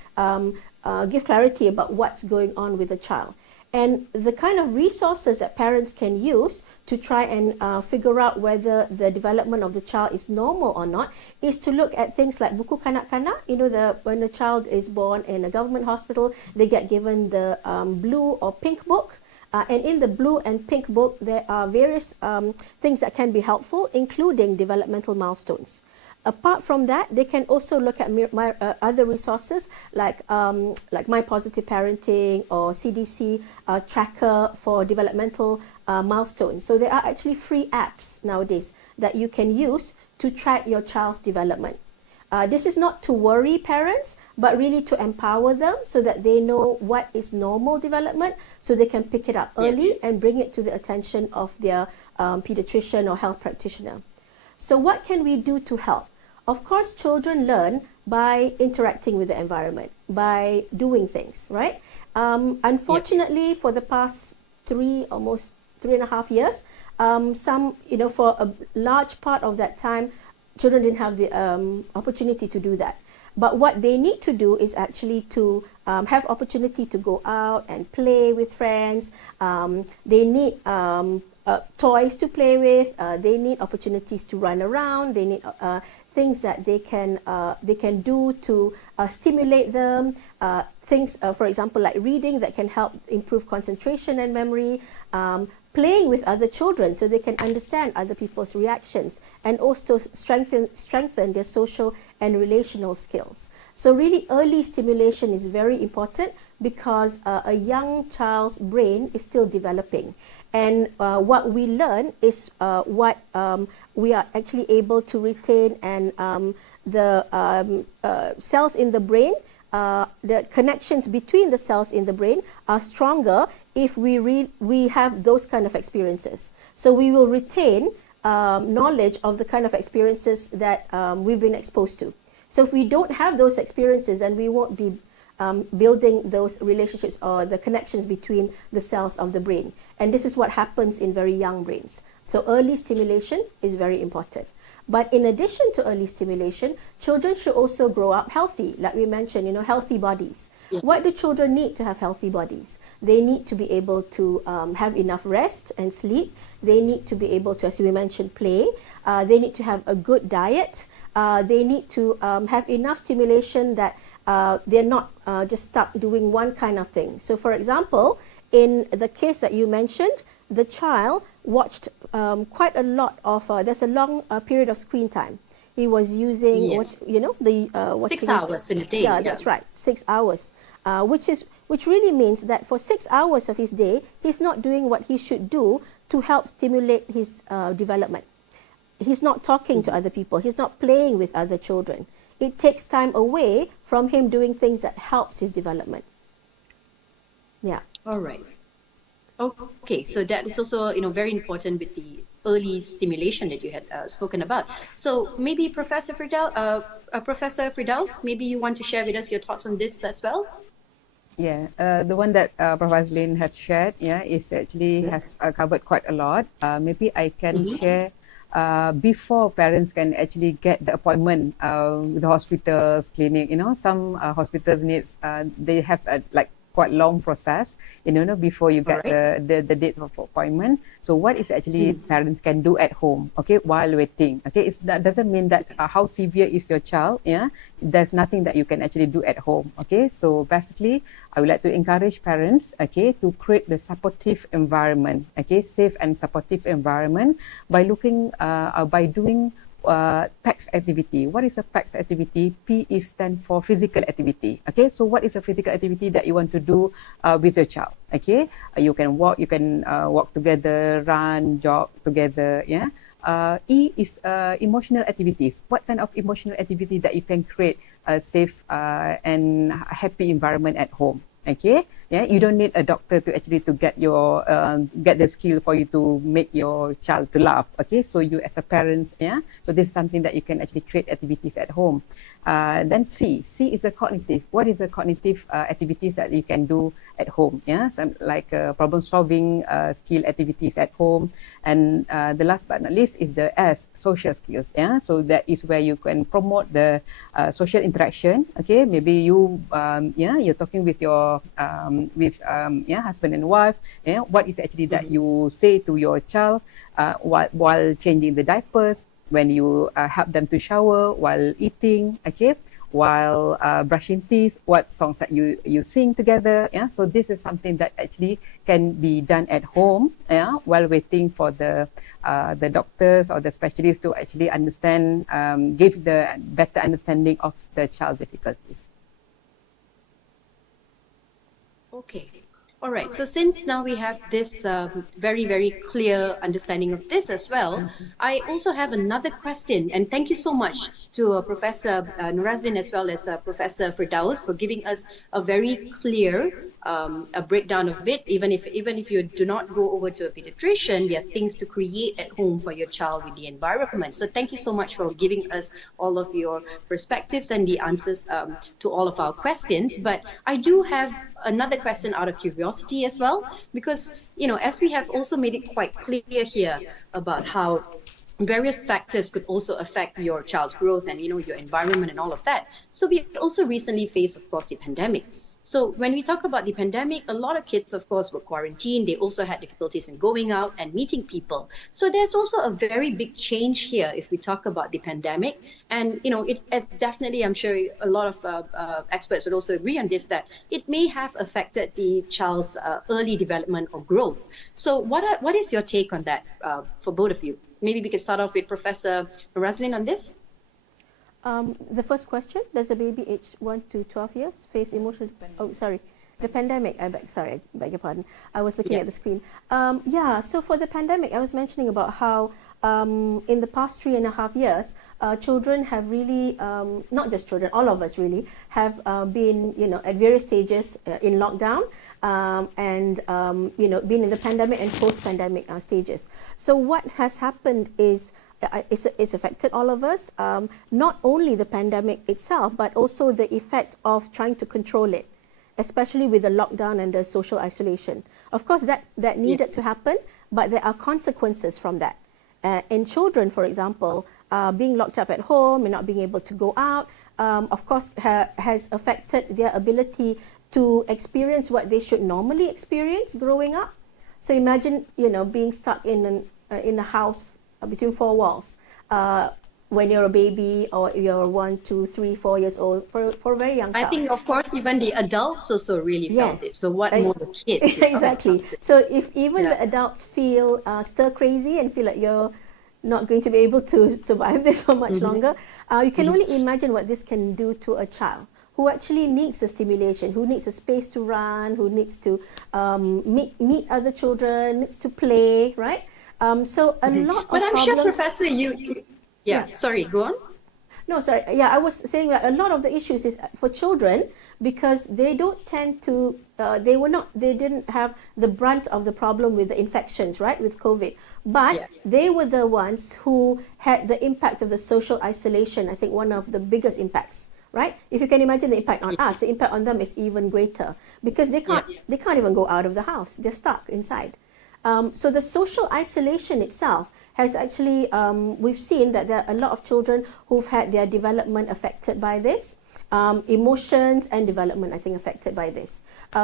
give clarity about what's going on with the child. And the kind of resources that parents can use to try and figure out whether the development of the child is normal or not is to look at things like buku kanak-kanak. When a child is born in a government hospital, they get given the blue or pink book. And in the blue and pink book, there are various things that can be helpful, including developmental milestones. Apart from that, they can also look at other resources like My Positive Parenting or CDC tracker for developmental milestones. So there are actually free apps nowadays that you can use to track your child's development. This is not to worry parents, but really to empower them so that they know what is normal development, so they can pick it up early and bring it to the attention of their pediatrician or health practitioner. So what can we do to help? Of course, children learn by interacting with the environment, by doing things, right? Unfortunately, for the past almost 3.5 years, for a large part of that time, children didn't have the opportunity to do that. But what they need to do is actually to have opportunity to go out and play with friends. They need toys to play with. They need opportunities to run around. They need things that they can do to stimulate them. Things, for example, like reading that can help improve concentration and memory. Playing with other children so they can understand other people's reactions, and also strengthen their social and relational skills. So really early stimulation is very important because a young child's brain is still developing. And what we learn is what we are actually able to retain, and the cells in the brain, the connections between the cells in the brain are stronger if we have those kind of experiences. So we will retain knowledge of the kind of experiences that we've been exposed to. So if we don't have those experiences, then we won't be building those relationships or the connections between the cells of the brain. And this is what happens in very young brains. So early stimulation is very important. But in addition to early stimulation, children should also grow up healthy. Like we mentioned, healthy bodies. What do children need to have healthy bodies? They need to be able to have enough rest and sleep. They need to be able to, as we mentioned, play. They need to have a good diet. They need to have enough stimulation that they're not just stuck doing one kind of thing. So for example, in the case that you mentioned, the child watched quite a lot of, there's a long period of screen time. He was using, 6 hours in a day. Yeah, that's right, 6 hours. Which really means that for 6 hours of his day, he's not doing what he should do to help stimulate his development. He's not talking to other people. He's not playing with other children. It takes time away from him doing things that helps his development. Yeah. All right. Okay, so that is also very important with the early stimulation that you had spoken about. So maybe Professor Firdaus, maybe you want to share with us your thoughts on this as well? Yeah, the one that Professor Lin has shared, is actually has covered quite a lot. Maybe I can share before parents can actually get the appointment with the hospitals, clinic. Some hospitals needs they have like quite long process, before you get the date of appointment. So what is actually parents can do at home, while waiting. That doesn't mean that how severe is your child. There's nothing that you can actually do at home. So basically, I would like to encourage parents, to create the supportive environment, safe and supportive environment by looking, by doing PAX activity. What is a PAX activity? P is stand for physical activity. So what is a physical activity that you want to do with your child? You can walk together, run, jog together. E is emotional activities. What kind of emotional activity that you can create a safe and happy environment at home? You don't need a doctor to actually to get your get the skill for you to make your child to laugh. So you as a parent, so this is something that you can actually create activities at home. Then C is a cognitive. What is the cognitive activities that you can do at home? Some like problem solving skill activities at home. And the last but not least is the S, social skills. So that is where you can promote the social interaction. Maybe you you're talking with your husband and wife. What is actually that you say to your child while changing the diapers, when you help them to shower, while eating, while brushing teeth, what songs that you sing together. So this is something that actually can be done at home, while waiting for the doctors or the specialists to actually understand, give the better understanding of the child difficulties. Okay. All right. So since now we have this very, very clear understanding of this as well, I also have another question. And thank you so much to Professor Nurazin as well as Professor Firdaus for giving us a very clear a breakdown of it. Even if you do not go over to a pediatrician, there are things to create at home for your child with the environment. So thank you so much for giving us all of your perspectives and the answers to all of our questions. But I do have another question out of curiosity as well, because as we have also made it quite clear here about how various factors could also affect your child's growth and your environment and all of that. So we also recently faced, of course, the pandemic. So when we talk about the pandemic, a lot of kids, of course, were quarantined. They also had difficulties in going out and meeting people. So there's also a very big change here if we talk about the pandemic. And, it definitely, I'm sure a lot of experts would also agree on this, that it may have affected the child's early development or growth. So what is your take on that for both of you? Maybe we could start off with Professor Roslyn on this. The first question, does a baby aged 1 to 12 years face emotional... Oh, sorry. The pandemic, I beg your pardon. I was looking at the screen. So for the pandemic, I was mentioning about how in the past 3.5 years, children have really, not just children, all of us really, have been, at various stages in lockdown and, been in the pandemic and post-pandemic stages. So what has happened is, it's affected all of us, not only the pandemic itself, but also the effect of trying to control it, especially with the lockdown and the social isolation. Of course, that needed to happen, but there are consequences from that. In children, for example, being locked up at home and not being able to go out, of course, has affected their ability to experience what they should normally experience growing up. So imagine, being stuck in a house between four walls when you're a baby or you're 1, 2, 3, 4 years old for a very young child. I think, of course, even the adults also really felt it. So what more the kids? Exactly. So if even the adults feel stir crazy and feel like you're not going to be able to survive this for much longer, you can only imagine what this can do to a child who actually needs the stimulation, who needs a space to run, who needs to meet other children, needs to play, right? So a lot of But I'm problems... sure, Professor, sorry, go on. No, sorry. Yeah, I was saying that a lot of the issues is for children because they don't tend to, they didn't have the brunt of the problem with the infections, right, with COVID. But they were the ones who had the impact of the social isolation, I think one of the biggest impacts, right? If you can imagine the impact on us, the impact on them is even greater because they can't even go out of the house. They're stuck inside. So the social isolation itself has actually, we've seen that there are a lot of children who've had their development affected by this, emotions and development, I think, affected by this.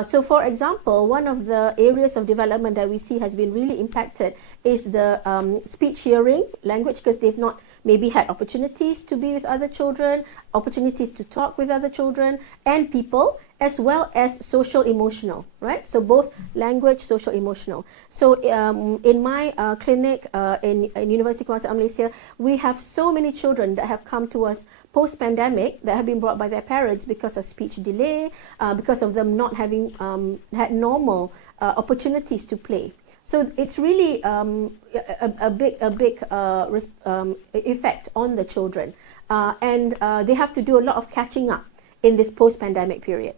So for example, one of the areas of development that we see has been really impacted is the speech, hearing, language, because they've not maybe had opportunities to be with other children, opportunities to talk with other children and people, as well as social emotional, right? So both language, social emotional. So in my clinic in University Kuala Malaysia, we have so many children that have come to us post-pandemic that have been brought by their parents because of speech delay, because of them not having had normal opportunities to play. So it's really a big effect on the children, and they have to do a lot of catching up in this post-pandemic period.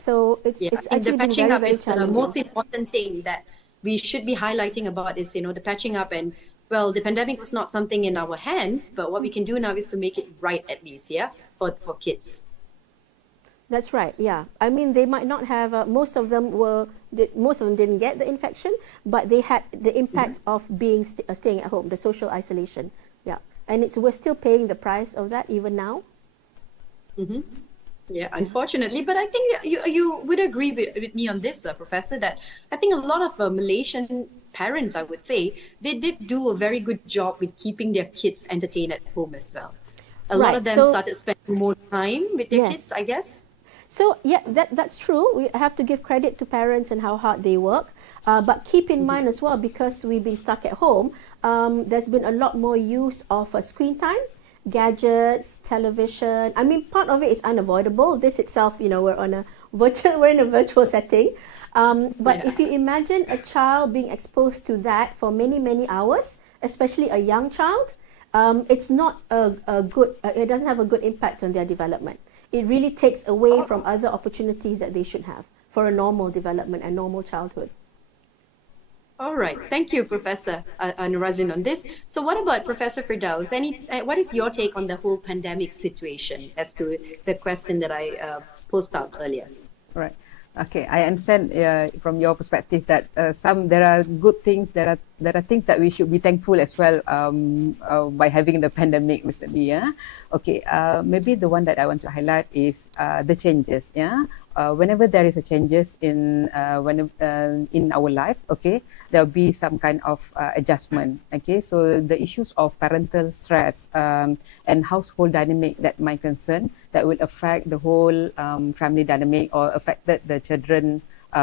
So it's actually the been patching very, up very is the challenging. most important thing that we should be highlighting about is the patching up. And well, the pandemic was not something in our hands, but what we can do now is to make it right, at least, for kids. That's right. Yeah, I mean they might not have. Most of them didn't get the infection, but they had the impact of being staying at home, the social isolation. Yeah, and we're still paying the price of that even now. Yeah, unfortunately, but I think you would agree with me on this, Professor, that I think a lot of Malaysian parents, I would say, they did do a very good job with keeping their kids entertained at home as well. A lot of them started spending more time with their kids, I guess. So yeah, that's true. We have to give credit to parents and how hard they work. But keep in mind as well, because we've been stuck at home, there's been a lot more use of screen time, gadgets, television. I mean, part of it is unavoidable. This itself, we're in a virtual setting. But if you imagine a child being exposed to that for many, many hours, especially a young child, it's not a good, it doesn't have a good impact on their development. It really takes away from other opportunities that they should have for a normal development and normal childhood. All right. Thank you, Professor Nurazin, on this. So what about Professor Firdaus? What is your take on the whole pandemic situation as to the question that I posed out earlier? Right. Okay, I understand from your perspective that there are good things, there are things that we should be thankful as well by having the pandemic recently. Yeah. Okay. Maybe the one that I want to highlight is the changes. Yeah. Whenever there is a changes in our life, okay, there will be some kind of adjustment. Okay, so the issues of parental stress and household dynamic that might concern that will affect the whole family dynamic or affected the children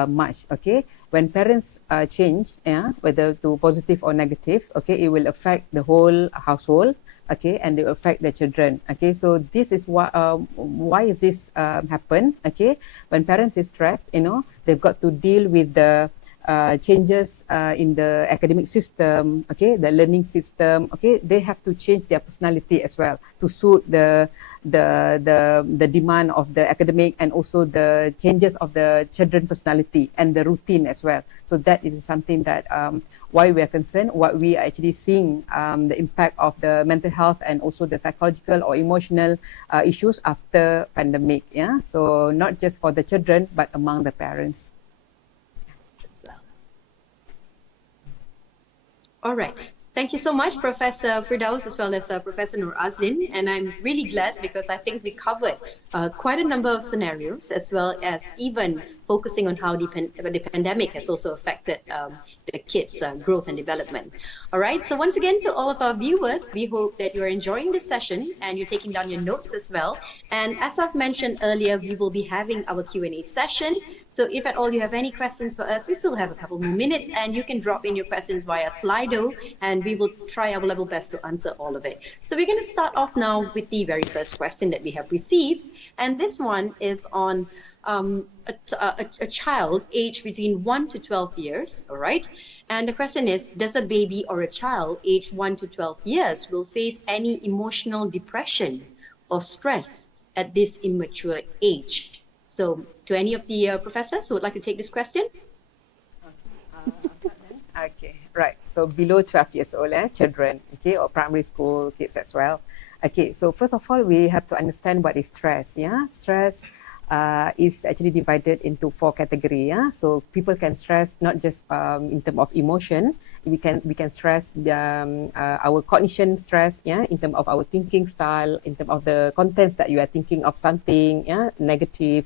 much. Okay, when parents change, yeah, whether to positive or negative, okay, it will affect the whole household. Okay, and they will affect the children. Okay, so this is why is this happen? Okay, when parents is stressed, they've got to deal with the changes in the academic system, okay, the learning system, okay, they have to change their personality as well to suit the demand of the academic and also the changes of the children personality and the routine as well. So that is something that why we are concerned, what we are actually seeing the impact of the mental health and also the psychological or emotional issues after pandemic. Yeah, so not just for the children but among the parents as well. All right. Thank you so much, Professor Firdaus, as well as Professor Nur Azlin. And I'm really glad because I think we covered quite a number of scenarios, as well as even focusing on how the pandemic has also affected the kids' growth and development. All right. So once again, to all of our viewers, we hope that you're enjoying this session and you're taking down your notes as well. And as I've mentioned earlier, we will be having our Q&A session. So if at all you have any questions for us, we still have a couple more minutes and you can drop in your questions via Slido and we will try our level best to answer all of it. So we're going to start off now with the very first question that we have received. And this one is on a child aged between 1 to 12 years, all right? And the question is, does a baby or a child aged 1 to 12 years will face any emotional depression or stress at this immature age? So to any of the professors who would like to take this question? Okay, right. So below 12 years old, children, okay, or primary school kids as well. Okay, so first of all, we have to understand what is stress. Yeah, stress is actually divided into 4 categories. Yeah, so people can stress not just in terms of emotion. We can stress our cognition stress. Yeah, in terms of our thinking style, in terms of the contents that you are thinking of something. Yeah, negative.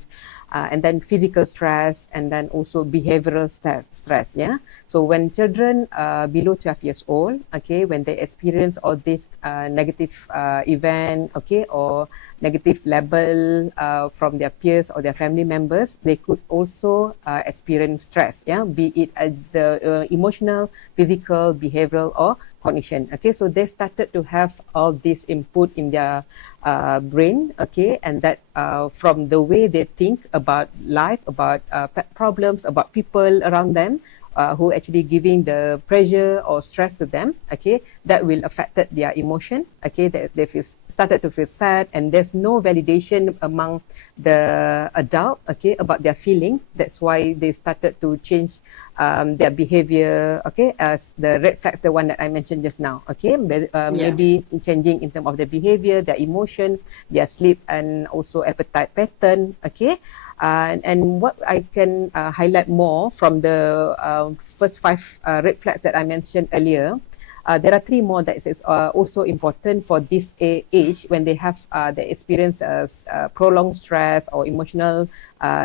And then physical stress, and then also behavioral stress. Yeah. So when children below 12 years old, okay, when they experience all this negative event, okay, or negative label from their peers or their family members, they could also experience stress. Yeah, be it the emotional, physical, behavioral, or cognition. Okay, so they started to have all this input in their brain. Okay, and that from the way they think about life, about problems, about people around them, who actually giving the pressure or stress to them, okay, that will affect their emotion, okay, they started to feel sad, and there's no validation among the adult, okay, about their feeling. That's why they started to change their behavior, okay, as the red flags, the one that I mentioned just now, okay, maybe changing in terms of their behavior, their emotion, their sleep, and also appetite pattern, okay. And what I can highlight more from the first 5 red flags that I mentioned earlier, there are 3 more that is also important for this age when they have they experience prolonged stress or emotional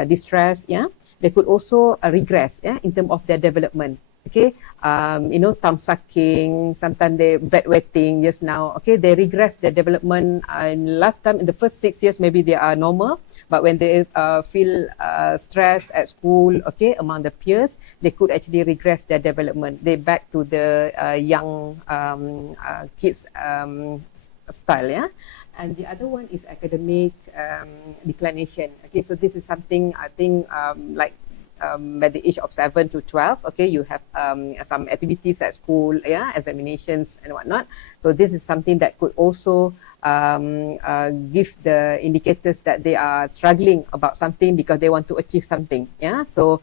distress. Yeah, they could also regress, yeah, in terms of their development. Okay, thumb sucking, sometimes they bedwetting just now. Okay, they regress their development. And last time in the first 6 years, maybe they are normal, but when they feel stress at school, okay, among the peers, they could actually regress their development. They back to the young kids style, yeah. And the other one is academic declination. Okay, so this is something I think like by the age of 7 to 12, okay, you have some activities at school, yeah, examinations and whatnot. So this is something that could also give the indicators that they are struggling about something because they want to achieve something. Yeah, so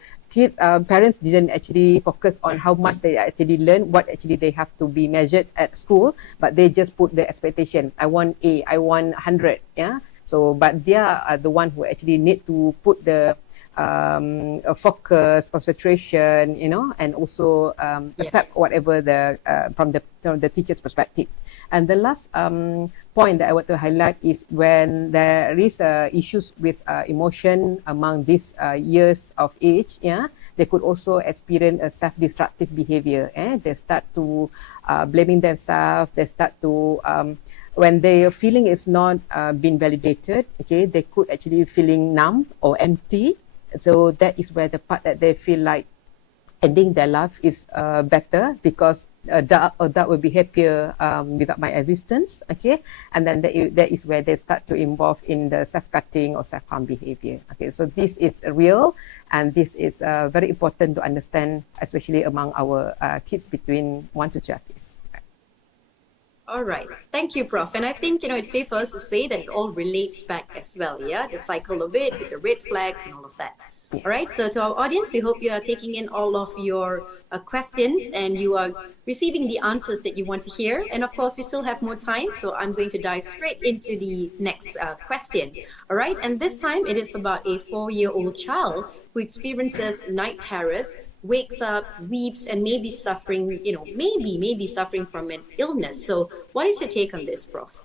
parents didn't actually focus on how much they actually learn, what actually they have to be measured at school, but they just put the expectation. I want A, I want 100. Yeah, so but they are the one who actually need to put the focus, concentration, you know, and also accept whatever from the teacher's perspective. And the last point that I want to highlight is when there is issues with emotion among these years of age, yeah, they could also experience a self-destructive behavior. They start to blaming themselves. They start to when their feeling is not being validated, okay, they could actually feeling numb or empty. So that is where the part that they feel like ending their life is better because that will be happier without my existence, okay? And then that is where they start to involve in the self-cutting or self-harm behavior, okay? So this is real, and this is very important to understand, especially among our kids between 1 to 12 years. All right. Thank you, Prof. And I think, it's safe for us to say that it all relates back as well, yeah? The cycle of it, with the red flags and all of that. All right. So to our audience, we hope you are taking in all of your questions and you are receiving the answers that you want to hear. And of course, we still have more time. So I'm going to dive straight into the next question. All right. And this time it is about a 4-year-old child who experiences night terrors, wakes up, weeps, and maybe suffering, maybe suffering from an illness. So what is your take on this, Prof?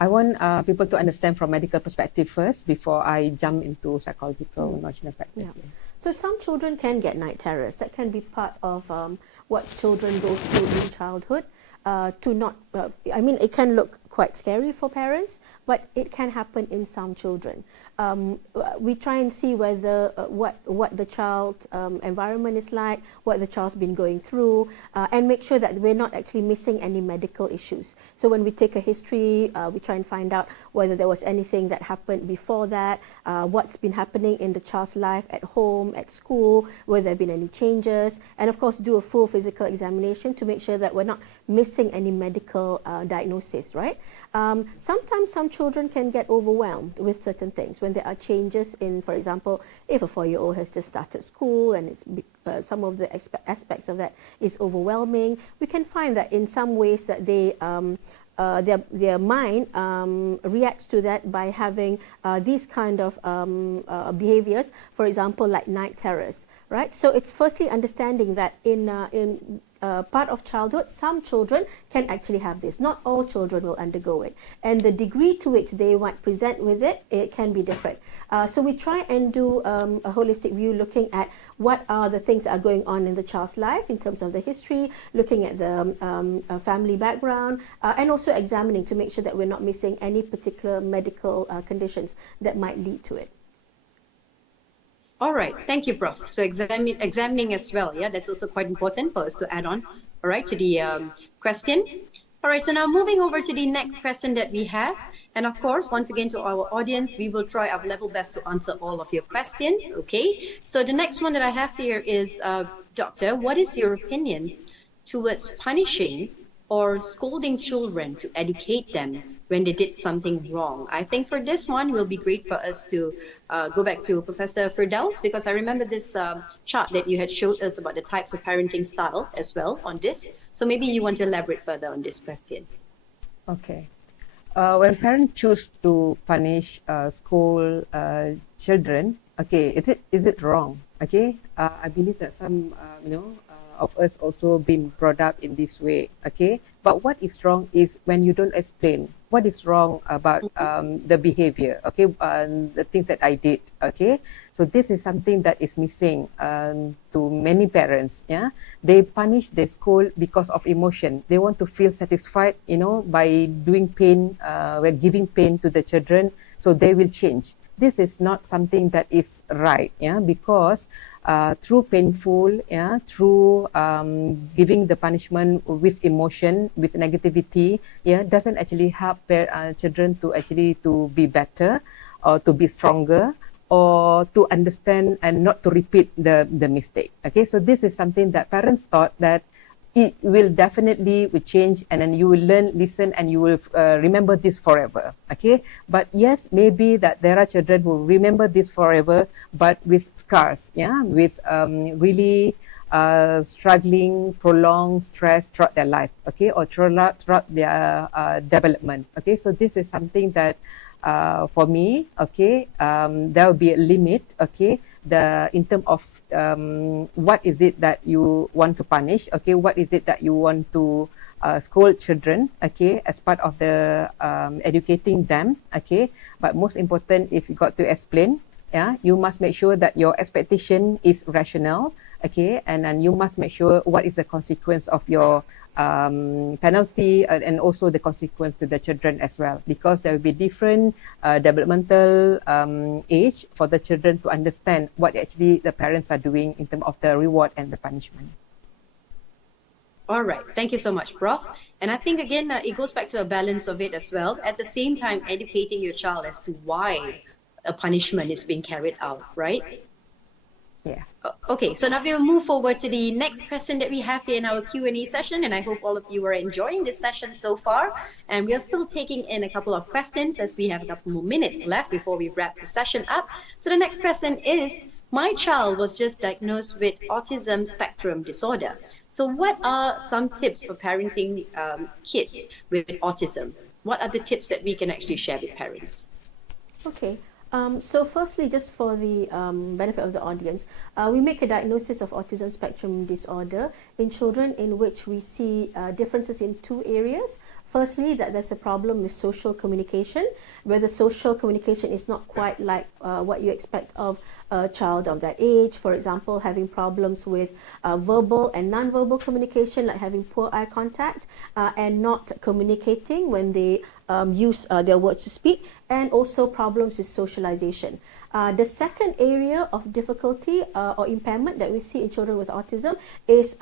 I want people to understand from medical perspective first before I jump into psychological notional practice. Yeah. So some children can get night terrors. That can be part of what children go through in childhood. It can look quite scary for parents, but it can happen in some children. We try and see whether what the child's environment is like, what the child's been going through, and make sure that we're not actually missing any medical issues. So when we take a history, we try and find out whether there was anything that happened before that, what's been happening in the child's life at home, at school, whether there have been any changes, and of course do a full physical examination to make sure that we're not missing any medical diagnosis, right? Sometimes some children can get overwhelmed with certain things when there are changes in, for example, if a 4-year-old has just started school and it's some of the aspects of that is overwhelming. We can find that in some ways that their mind reacts to that by having these kind of behaviors, for example, like night terrors, right? So it's firstly understanding that in part of childhood, some children can actually have this. Not all children will undergo it. And the degree to which they might present with it, it can be different. So we try and do a holistic view looking at what are the things that are going on in the child's life in terms of the history, looking at the family background, and also examining to make sure that we're not missing any particular medical conditions that might lead to it. All right. Thank you, Prof. So examining as well. Yeah, that's also quite important for us to add on, all right, to the question. All right. So now moving over to the next question that we have. And of course, once again, to our audience, we will try our level best to answer all of your questions. Okay. So the next one that I have here is, Doctor, what is your opinion towards punishing or scolding children to educate them when they did something wrong? I think for this one, it will be great for us to go back to Professor Firdaus, because I remember this chart that you had showed us about the types of parenting style as well on this. So maybe you want to elaborate further on this question. Okay. When parents choose to punish school children, okay, is it wrong? Okay, I believe that some, of us also been brought up in this way, okay? But what is wrong is when you don't explain what is wrong about the behavior, okay? The things that I did, okay? So this is something that is missing to many parents, yeah? They punish the school because of emotion. They want to feel satisfied, by doing pain, by giving pain to the children, so they will change. This is not something that is right, yeah, because through painful, yeah, through giving the punishment with emotion, with negativity, yeah, doesn't actually help children to be better or to be stronger or to understand and not to repeat the mistake. Okay, so this is something that parents thought that it will definitely will change, and then you will learn, listen, and you will remember this forever. Okay, but yes, maybe that there are children who remember this forever, but with scars, yeah, with really struggling, prolonged stress throughout their life, okay, or throughout their development. Okay, so this is something that for me, okay, there will be a limit, okay, in terms of what is it that you want to punish, okay, what is it that you want to scold children, okay, as part of the educating them, okay, but most important, if you got to explain, yeah, you must make sure that your expectation is rational, okay, and then you must make sure what is the consequence of your penalty, and also the consequence to the children as well, because there will be different developmental age for the children to understand what actually the parents are doing in terms of the reward and the punishment. All right. Thank you so much, Prof. And I think, again, it goes back to a balance of it as well. At the same time, educating your child as to why a punishment is being carried out, right? Yeah. Okay, so now we'll move forward to the next question that we have here in our Q&A session, and I hope all of you are enjoying this session so far. And we are still taking in a couple of questions as we have a couple more minutes left before we wrap the session up. So the next question is, my child was just diagnosed with autism spectrum disorder. So what are some tips for parenting kids with autism? What are the tips that we can actually share with parents? Okay. So firstly, just for the benefit of the audience, we make a diagnosis of autism spectrum disorder in children in which we see differences in two areas. Firstly, that there's a problem with social communication, where the social communication is not quite like what you expect of a child of that age. For example, having problems with verbal and non-verbal communication, like having poor eye contact and not communicating when they use their words to speak, and also problems with socialization. The second area of difficulty or impairment that we see in children with autism is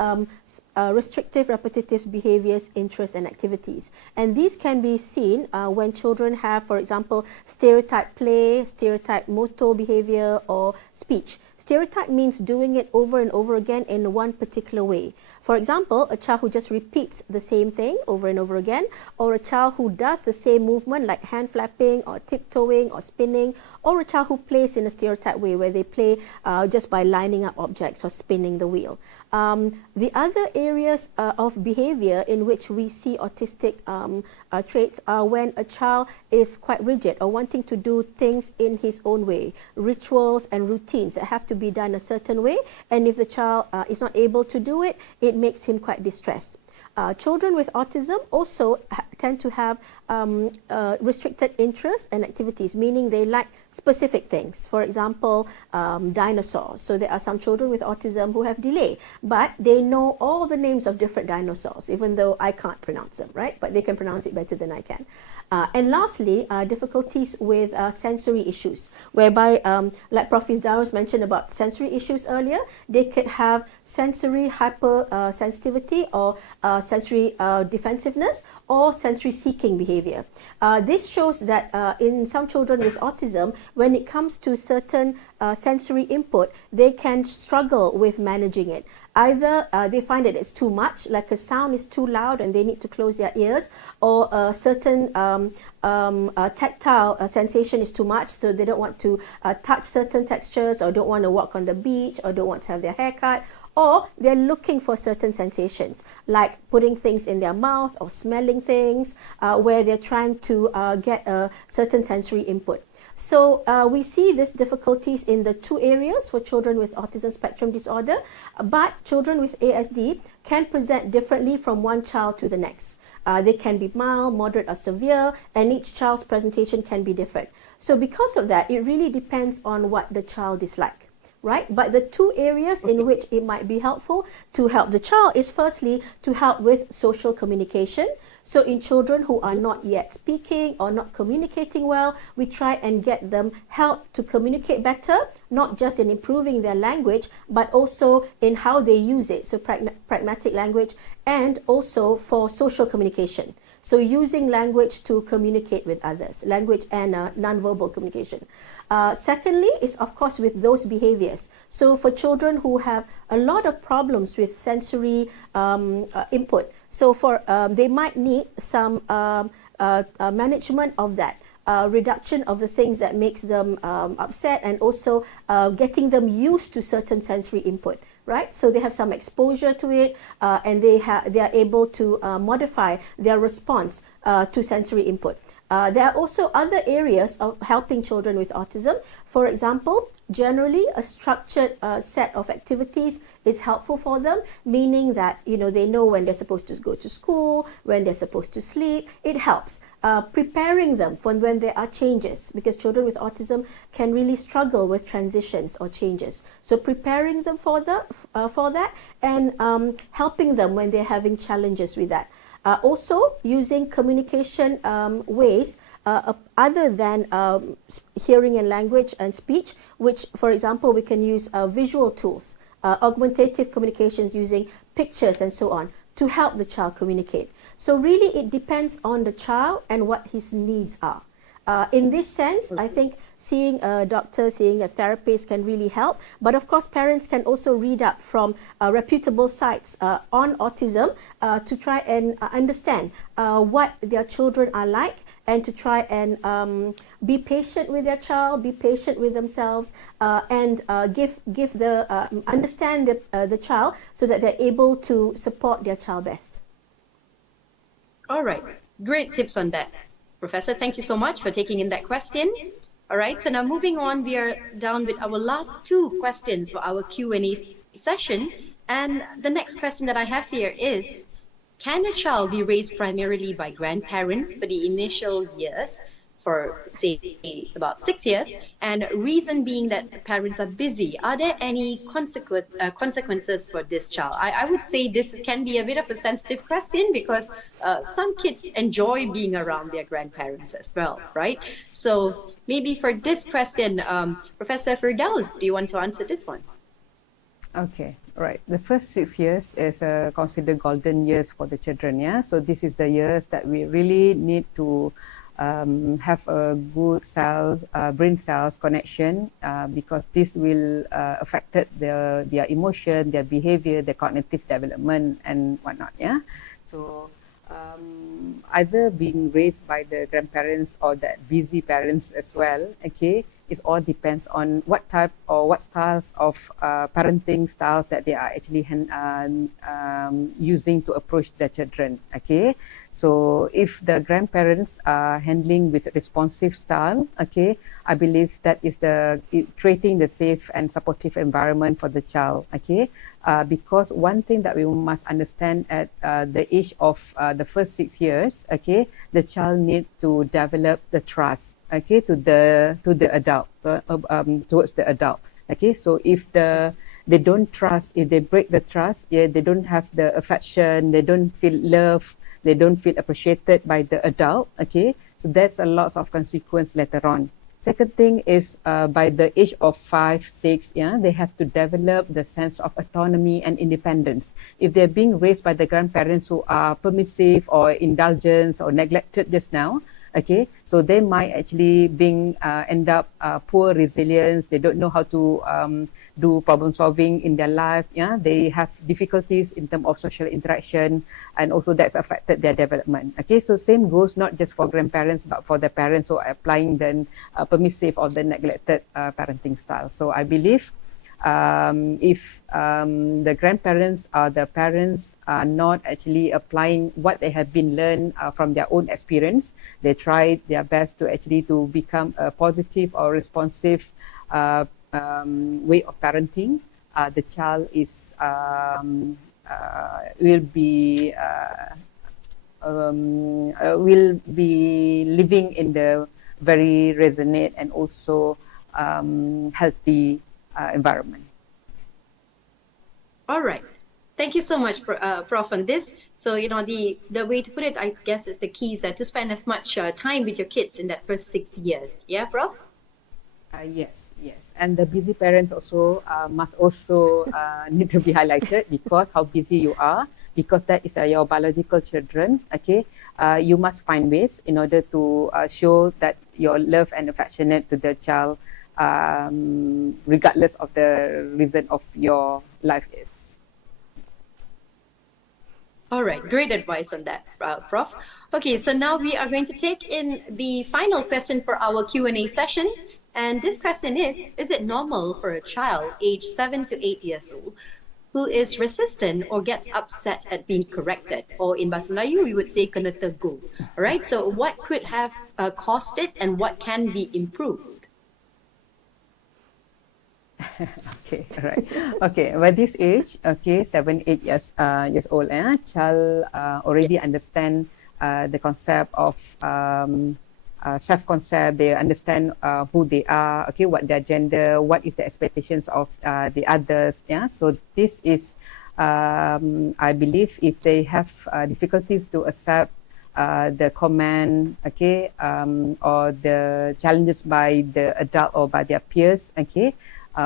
restrictive repetitive behaviors, interests, and activities. And these can be seen when children have, for example, stereotype play, stereotype motor behavior, or speech. Stereotype means doing it over and over again in one particular way. For example, a child who just repeats the same thing over and over again, or a child who does the same movement like hand flapping or tiptoeing or spinning, or a child who plays in a stereotype way where they play just by lining up objects or spinning the wheel. The other areas of behavior in which we see autistic traits are when a child is quite rigid or wanting to do things in his own way, rituals and routines that have to be done a certain way, and if the child is not able to do it, it makes him quite distressed. Children with autism also tend to have restricted interests and activities, meaning they like specific things. For example, dinosaurs. So there are some children with autism who have delay, but they know all the names of different dinosaurs, even though I can't pronounce them, right? But they can pronounce it better than I can. And lastly, difficulties with sensory issues, whereby, like Prof. Dawes mentioned about sensory issues earlier, they could have sensory hypersensitivity or sensory defensiveness or sensory seeking behavior. This shows that in some children with autism, when it comes to certain sensory input, they can struggle with managing it. Either they find that it's too much, like a sound is too loud and they need to close their ears, or a certain tactile sensation is too much, so they don't want to touch certain textures, or don't want to walk on the beach, or don't want to have their hair cut, or they're looking for certain sensations, like putting things in their mouth or smelling things, where they're trying to get a certain sensory input. So we see these difficulties in the two areas for children with autism spectrum disorder, but children with ASD can present differently from one child to the next. They can be mild, moderate, or severe, and each child's presentation can be different. So because of that, it really depends on what the child is like, right? But the two areas in which it might be helpful to help the child is firstly to help with social communication. So in children who are not yet speaking or not communicating well, we try and get them help to communicate better, not just in improving their language, but also in how they use it. So pragmatic language, and also for social communication. So using language to communicate with others, language and non-verbal communication. Secondly is of course with those behaviors. So for children who have a lot of problems with sensory input, so for they might need some management of that. Reduction of the things that makes them upset, and also getting them used to certain sensory input, right? So they have some exposure to it, and they are able to modify their response to sensory input. There are also other areas of helping children with autism. For example, generally a structured set of activities is helpful for them, meaning that they know when they're supposed to go to school, when they're supposed to sleep. It helps. Preparing them for when there are changes, because children with autism can really struggle with transitions or changes. So preparing them for that, and helping them when they're having challenges with that. Also using communication ways other than hearing and language and speech, which, for example, we can use visual tools, augmentative communications using pictures and so on to help the child communicate. So really it depends on the child and what his needs are. In this sense, I think seeing a doctor, seeing a therapist can really help. But of course, parents can also read up from reputable sites on autism to try and understand what their children are like, and to try and be patient with their child, be patient with themselves, and understand the child so that they're able to support their child best. All right, great tips on that. Professor, thank you so much for taking in that question. All right, so now moving on, we are down with our last two questions for our Q&A session. And the next question that I have here is, can a child be raised primarily by grandparents for the initial years, for say about 6 years, and reason being that parents are busy? Are there any consequences for this child? I would say this can be a bit of a sensitive question, because some kids enjoy being around their grandparents as well, right? So maybe for this question, Professor Firdaus, do you want to answer this one? Okay, right. The first 6 years is considered golden years for the children. Yeah, so this is the years that we really need to have a good brain cells connection, because this will affect their emotion, their behavior, their cognitive development and whatnot. Yeah, so either being raised by the grandparents or that busy parents as well. Okay, it all depends on what type or what styles of parenting styles that they are actually using to approach their children. Okay, so if the grandparents are handling with a responsive style, okay, I believe that is creating the safe and supportive environment for the child. Okay, because one thing that we must understand at the age of the first 6 years, okay, the child needs to develop the trust, okay, to the adult, towards the adult. Okay, so if they don't trust, if they break the trust, yeah, they don't have the affection, they don't feel love, they don't feel appreciated by the adult. Okay, so that's a lot of consequence later on. Second thing is by the age of 5, 6, yeah, they have to develop the sense of autonomy and independence. If they're being raised by the grandparents who are permissive or indulgent or neglected just now, okay, so they might actually end up poor resilience. They don't know how to do problem solving in their life. Yeah, they have difficulties in terms of social interaction, and also that's affected their development. Okay, so same goes not just for grandparents, but for the parents who are applying the permissive or the neglected parenting style. So I believe if the grandparents or the parents are not actually applying what they have been learned from their own experience, they try their best to actually to become a positive or responsive way of parenting, the child will be living in the very resonant and also healthy environment. All right. Thank you so much, Prof, on this. So, the way to put it, I guess, is the key is that to spend as much time with your kids in that first 6 years. Yeah, Prof? Yes. Yes, and the busy parents also must also need to be highlighted, because how busy you are, because that is your biological children. Okay, you must find ways in order to show that your love and affectionate to the child, regardless of the reason of your life is. All right, great advice on that, Prof. Okay, so now we are going to take in the final question for our Q&A session. And this question is it normal for a child aged 7 to 8 years old who is resistant or gets upset at being corrected? Or in Bahasa Melayu, we would say kena tegur. All right, so what could have caused it and what can be improved? Okay, all right. Okay, by this age, okay, 7, 8 years old, child already understand the concept of self-concept. They understand who they are, okay, what their gender, what is the expectations of the others. Yeah, so this is, I believe, if they have difficulties to accept the comment, okay, or the challenges by the adult or by their peers, okay,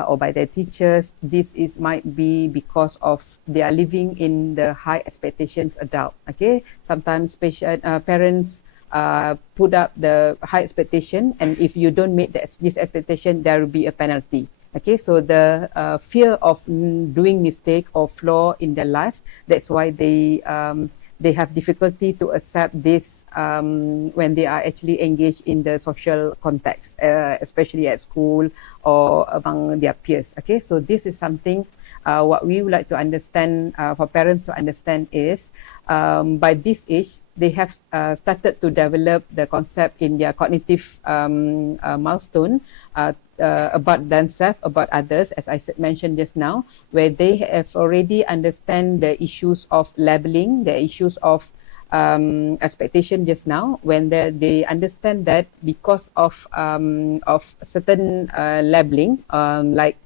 or by their teachers, this is might be because of they are living in the high expectations adult. Okay, sometimes parents put up the high expectation, and if you don't meet this expectation, there will be a penalty. Okay, so the fear of doing mistake or flaw in their life, that's why they have difficulty to accept this when they are actually engaged in the social context, especially at school or among their peers. Okay, so this is something what we would like to understand, for parents to understand is, by this age, they have started to develop the concept in their cognitive milestone about themselves, about others, as I mentioned just now, where they have already understand the issues of labeling, the issues of expectation just now, when they understand that because of certain labeling, like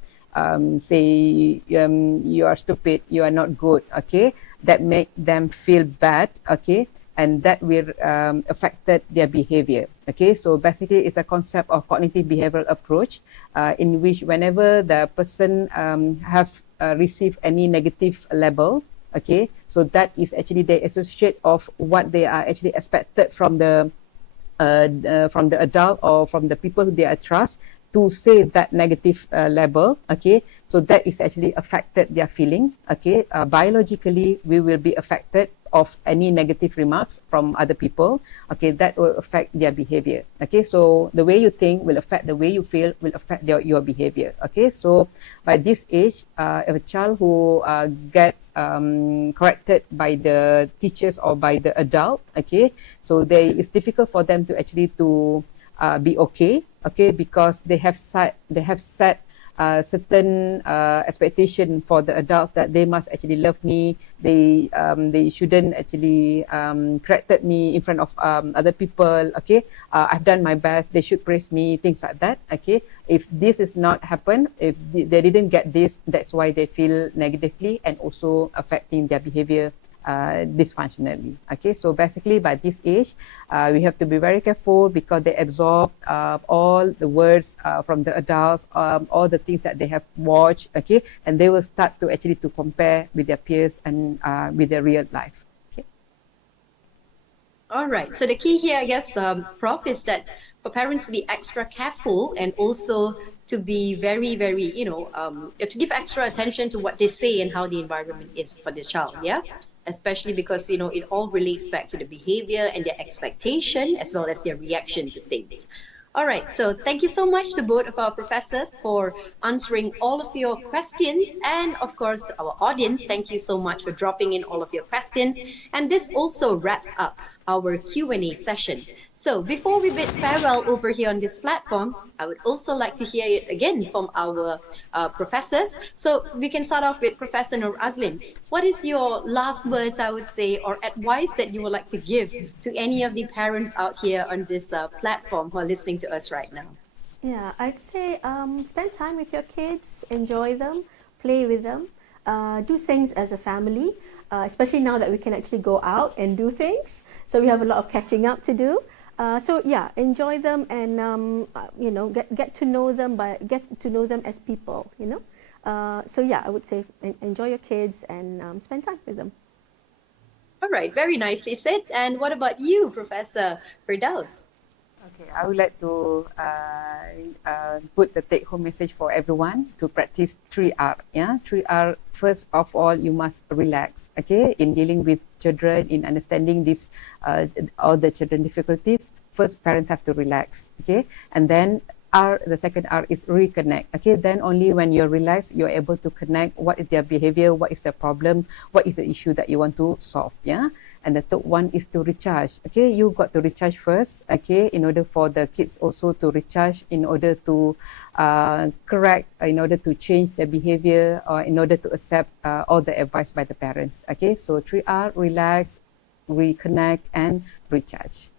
say you are stupid, you are not good, okay, that make them feel bad, okay, and that will affected their behavior. Okay, so basically it's a concept of cognitive behavioral approach, in which whenever the person have received any negative label, okay, so that is actually they associate of what they are actually expected from the adult or from the people who they are trust to say that negative label. Okay, so that is actually affected their feeling. Okay, biologically we will be affected of any negative remarks from other people. Okay, that will affect their behavior. Okay, so the way you think will affect the way you feel, will affect your behavior. Okay, so by this age, if a child who get corrected by the teachers or by the adult, okay, so it's difficult for them to actually to be okay, okay, because they have set certain expectation for the adults that they must actually love me. They shouldn't actually corrected me in front of other people. Okay, I've done my best. They should praise me. Things like that. Okay, if this is not happen, if they didn't get this, that's why they feel negatively and also affecting their behavior dysfunctionally. Okay, so basically by this age, we have to be very careful because they absorb all the words from the adults, all the things that they have watched. Okay, and they will start to actually to compare with their peers and with their real life. Okay. All right. So the key here, I guess, Prof, is that for parents to be extra careful and also to be very, very, to give extra attention to what they say and how the environment is for the child. Yeah. Especially because, it all relates back to the behavior and their expectation as well as their reaction to things. All right, so thank you so much to both of our professors for answering all of your questions. And of course, to our audience, thank you so much for dropping in all of your questions. And this also wraps up our Q&A session. So before we bid farewell over here on this platform, I would also like to hear it again from our professors. So we can start off with Professor Nur Azlin. What is your last words, I would say, or advice that you would like to give to any of the parents out here on this platform who are listening to us right now? Yeah, I'd say spend time with your kids, enjoy them, play with them, do things as a family, especially now that we can actually go out and do things. So we have a lot of catching up to do. So yeah, enjoy them and you know, get to know them, as people, you know. So yeah, I would say enjoy your kids and spend time with them. All right, very nicely said. And what about you, Professor Firdaus? Okay, I would like to put the take-home message for everyone to practice 3R. Yeah, 3R. First of all, you must relax. Okay, in dealing with children, in understanding this, all the children difficulties. First, parents have to relax. Okay, and then R, the second R is reconnect. Okay, then only when you're relaxed, you're able to connect what is their behavior, what is the problem, what is the issue that you want to solve. Yeah. And the third one is to recharge. Okay, you got to recharge first. Okay, in order for the kids also to recharge, in order to correct, in order to change their behavior, or in order to accept all the advice by the parents. Okay, so 3R, relax, reconnect, and recharge.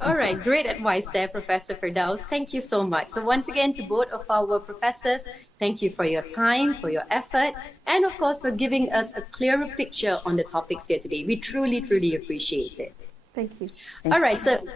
All right, great advice there, Professor Firdaus. Thank you so much. So once again, to both of our professors, thank you for your time, for your effort, and of course for giving us a clearer picture on the topics here today. We truly, truly appreciate it. Thank you. All right, so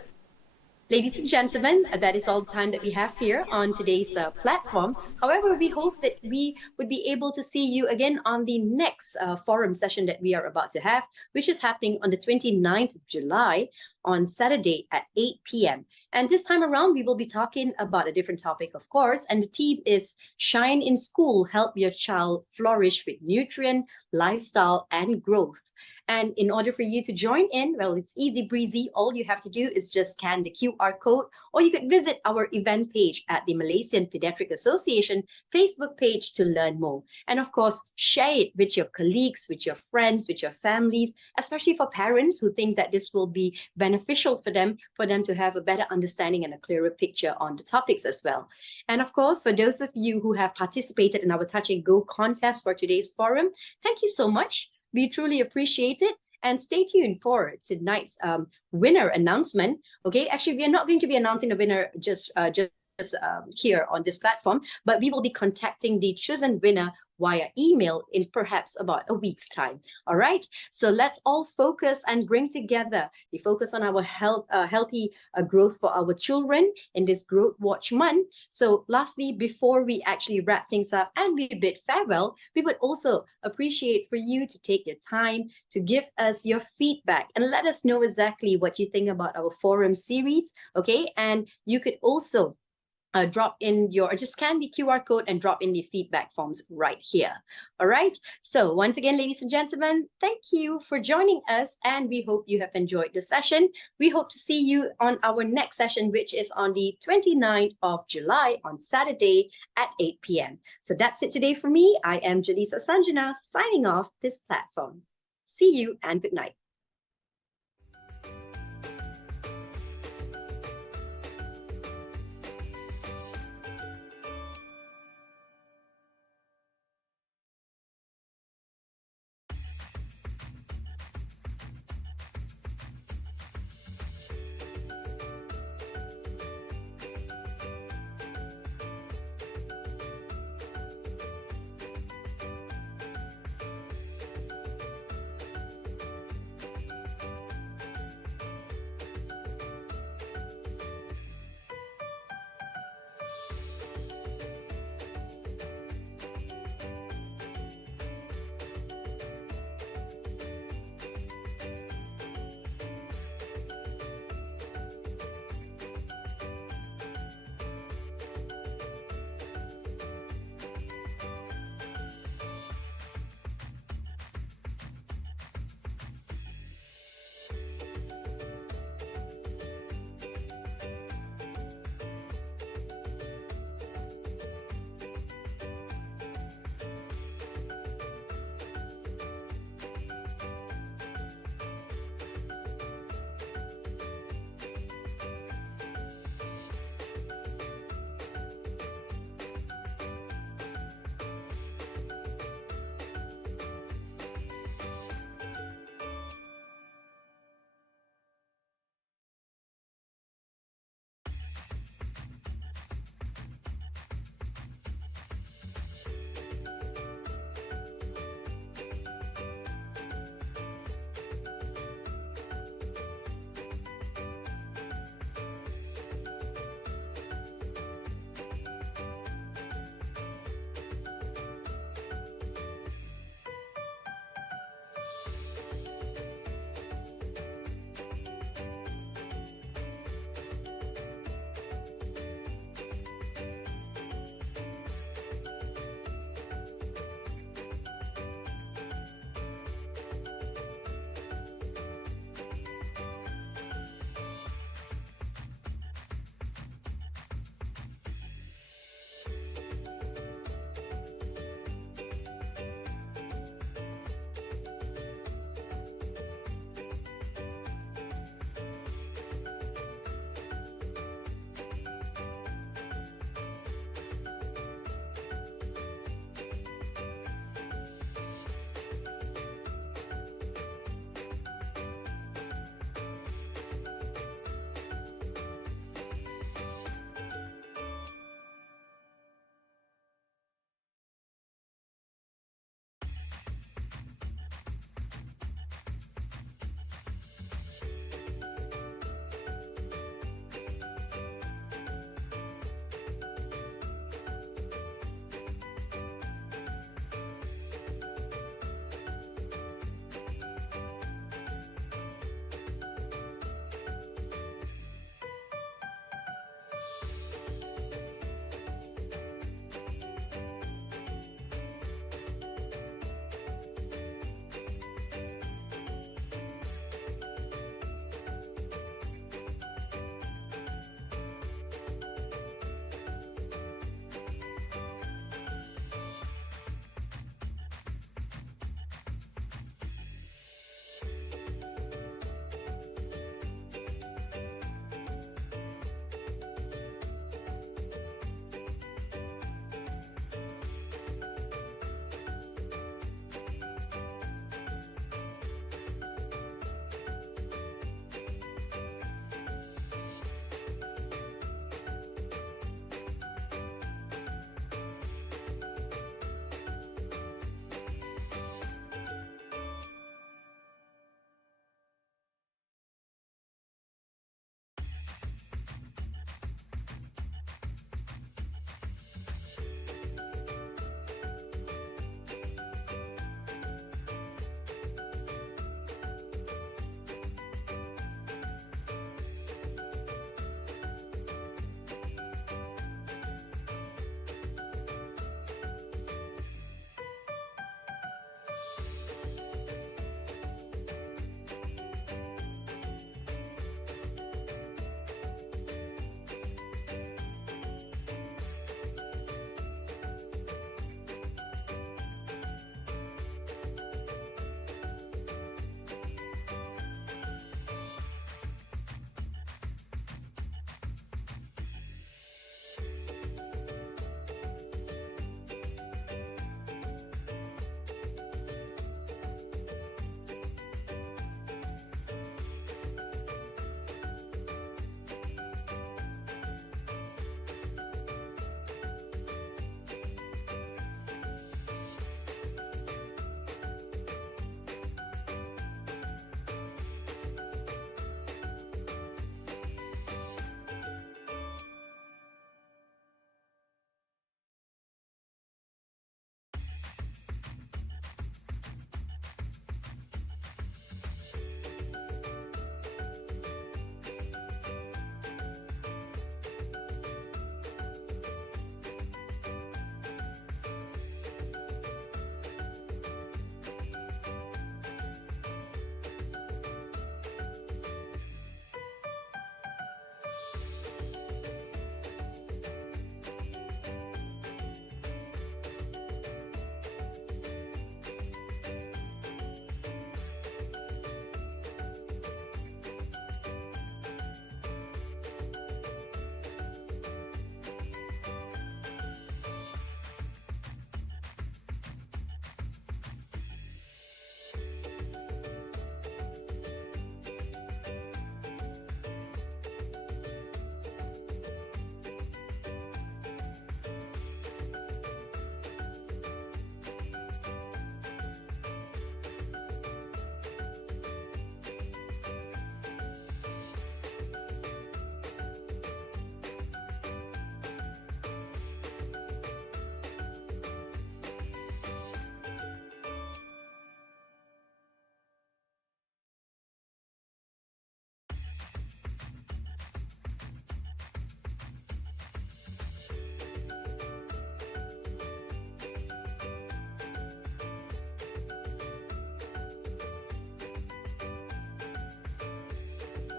ladies and gentlemen, that is all the time that we have here on today's platform. However, we hope that we would be able to see you again on the next forum session that we are about to have, which is happening on the 29th of July on Saturday at 8 p.m. And this time around, we will be talking about a different topic, of course, and the theme is Shine in School, Help Your Child Flourish with Nutrient, Lifestyle, and Growth. And in order for you to join in, well, it's easy breezy. All you have to do is just scan the QR code, or you could visit our event page at the Malaysian Pediatric Association Facebook page to learn more. And of course, share it with your colleagues, with your friends, with your families, especially for parents who think that this will be beneficial for them to have a better understanding and a clearer picture on the topics as well. And of course, for those of you who have participated in our Touch and Go contest for today's forum, thank you so much. We truly appreciate it. And stay tuned for tonight's winner announcement. Okay, actually, we are not going to be announcing the winner just here on this platform, but we will be contacting the chosen winner via email in perhaps about a week's time. All right, so let's all focus and bring together the focus on our healthy growth for our children in this Growth Watch month. So lastly, before we actually wrap things up and we bid farewell, we would also appreciate for you to take your time to give us your feedback and let us know exactly what you think about our forum series. Okay, and you could also drop in just scan the QR code and drop in the feedback forms right here. All right. So once again, ladies and gentlemen, thank you for joining us, and we hope you have enjoyed the session. We hope to see you on our next session, which is on the 29th of July on Saturday at 8 p.m. So that's it today for me. I am Jalisa Sanjana signing off this platform. See you and good night.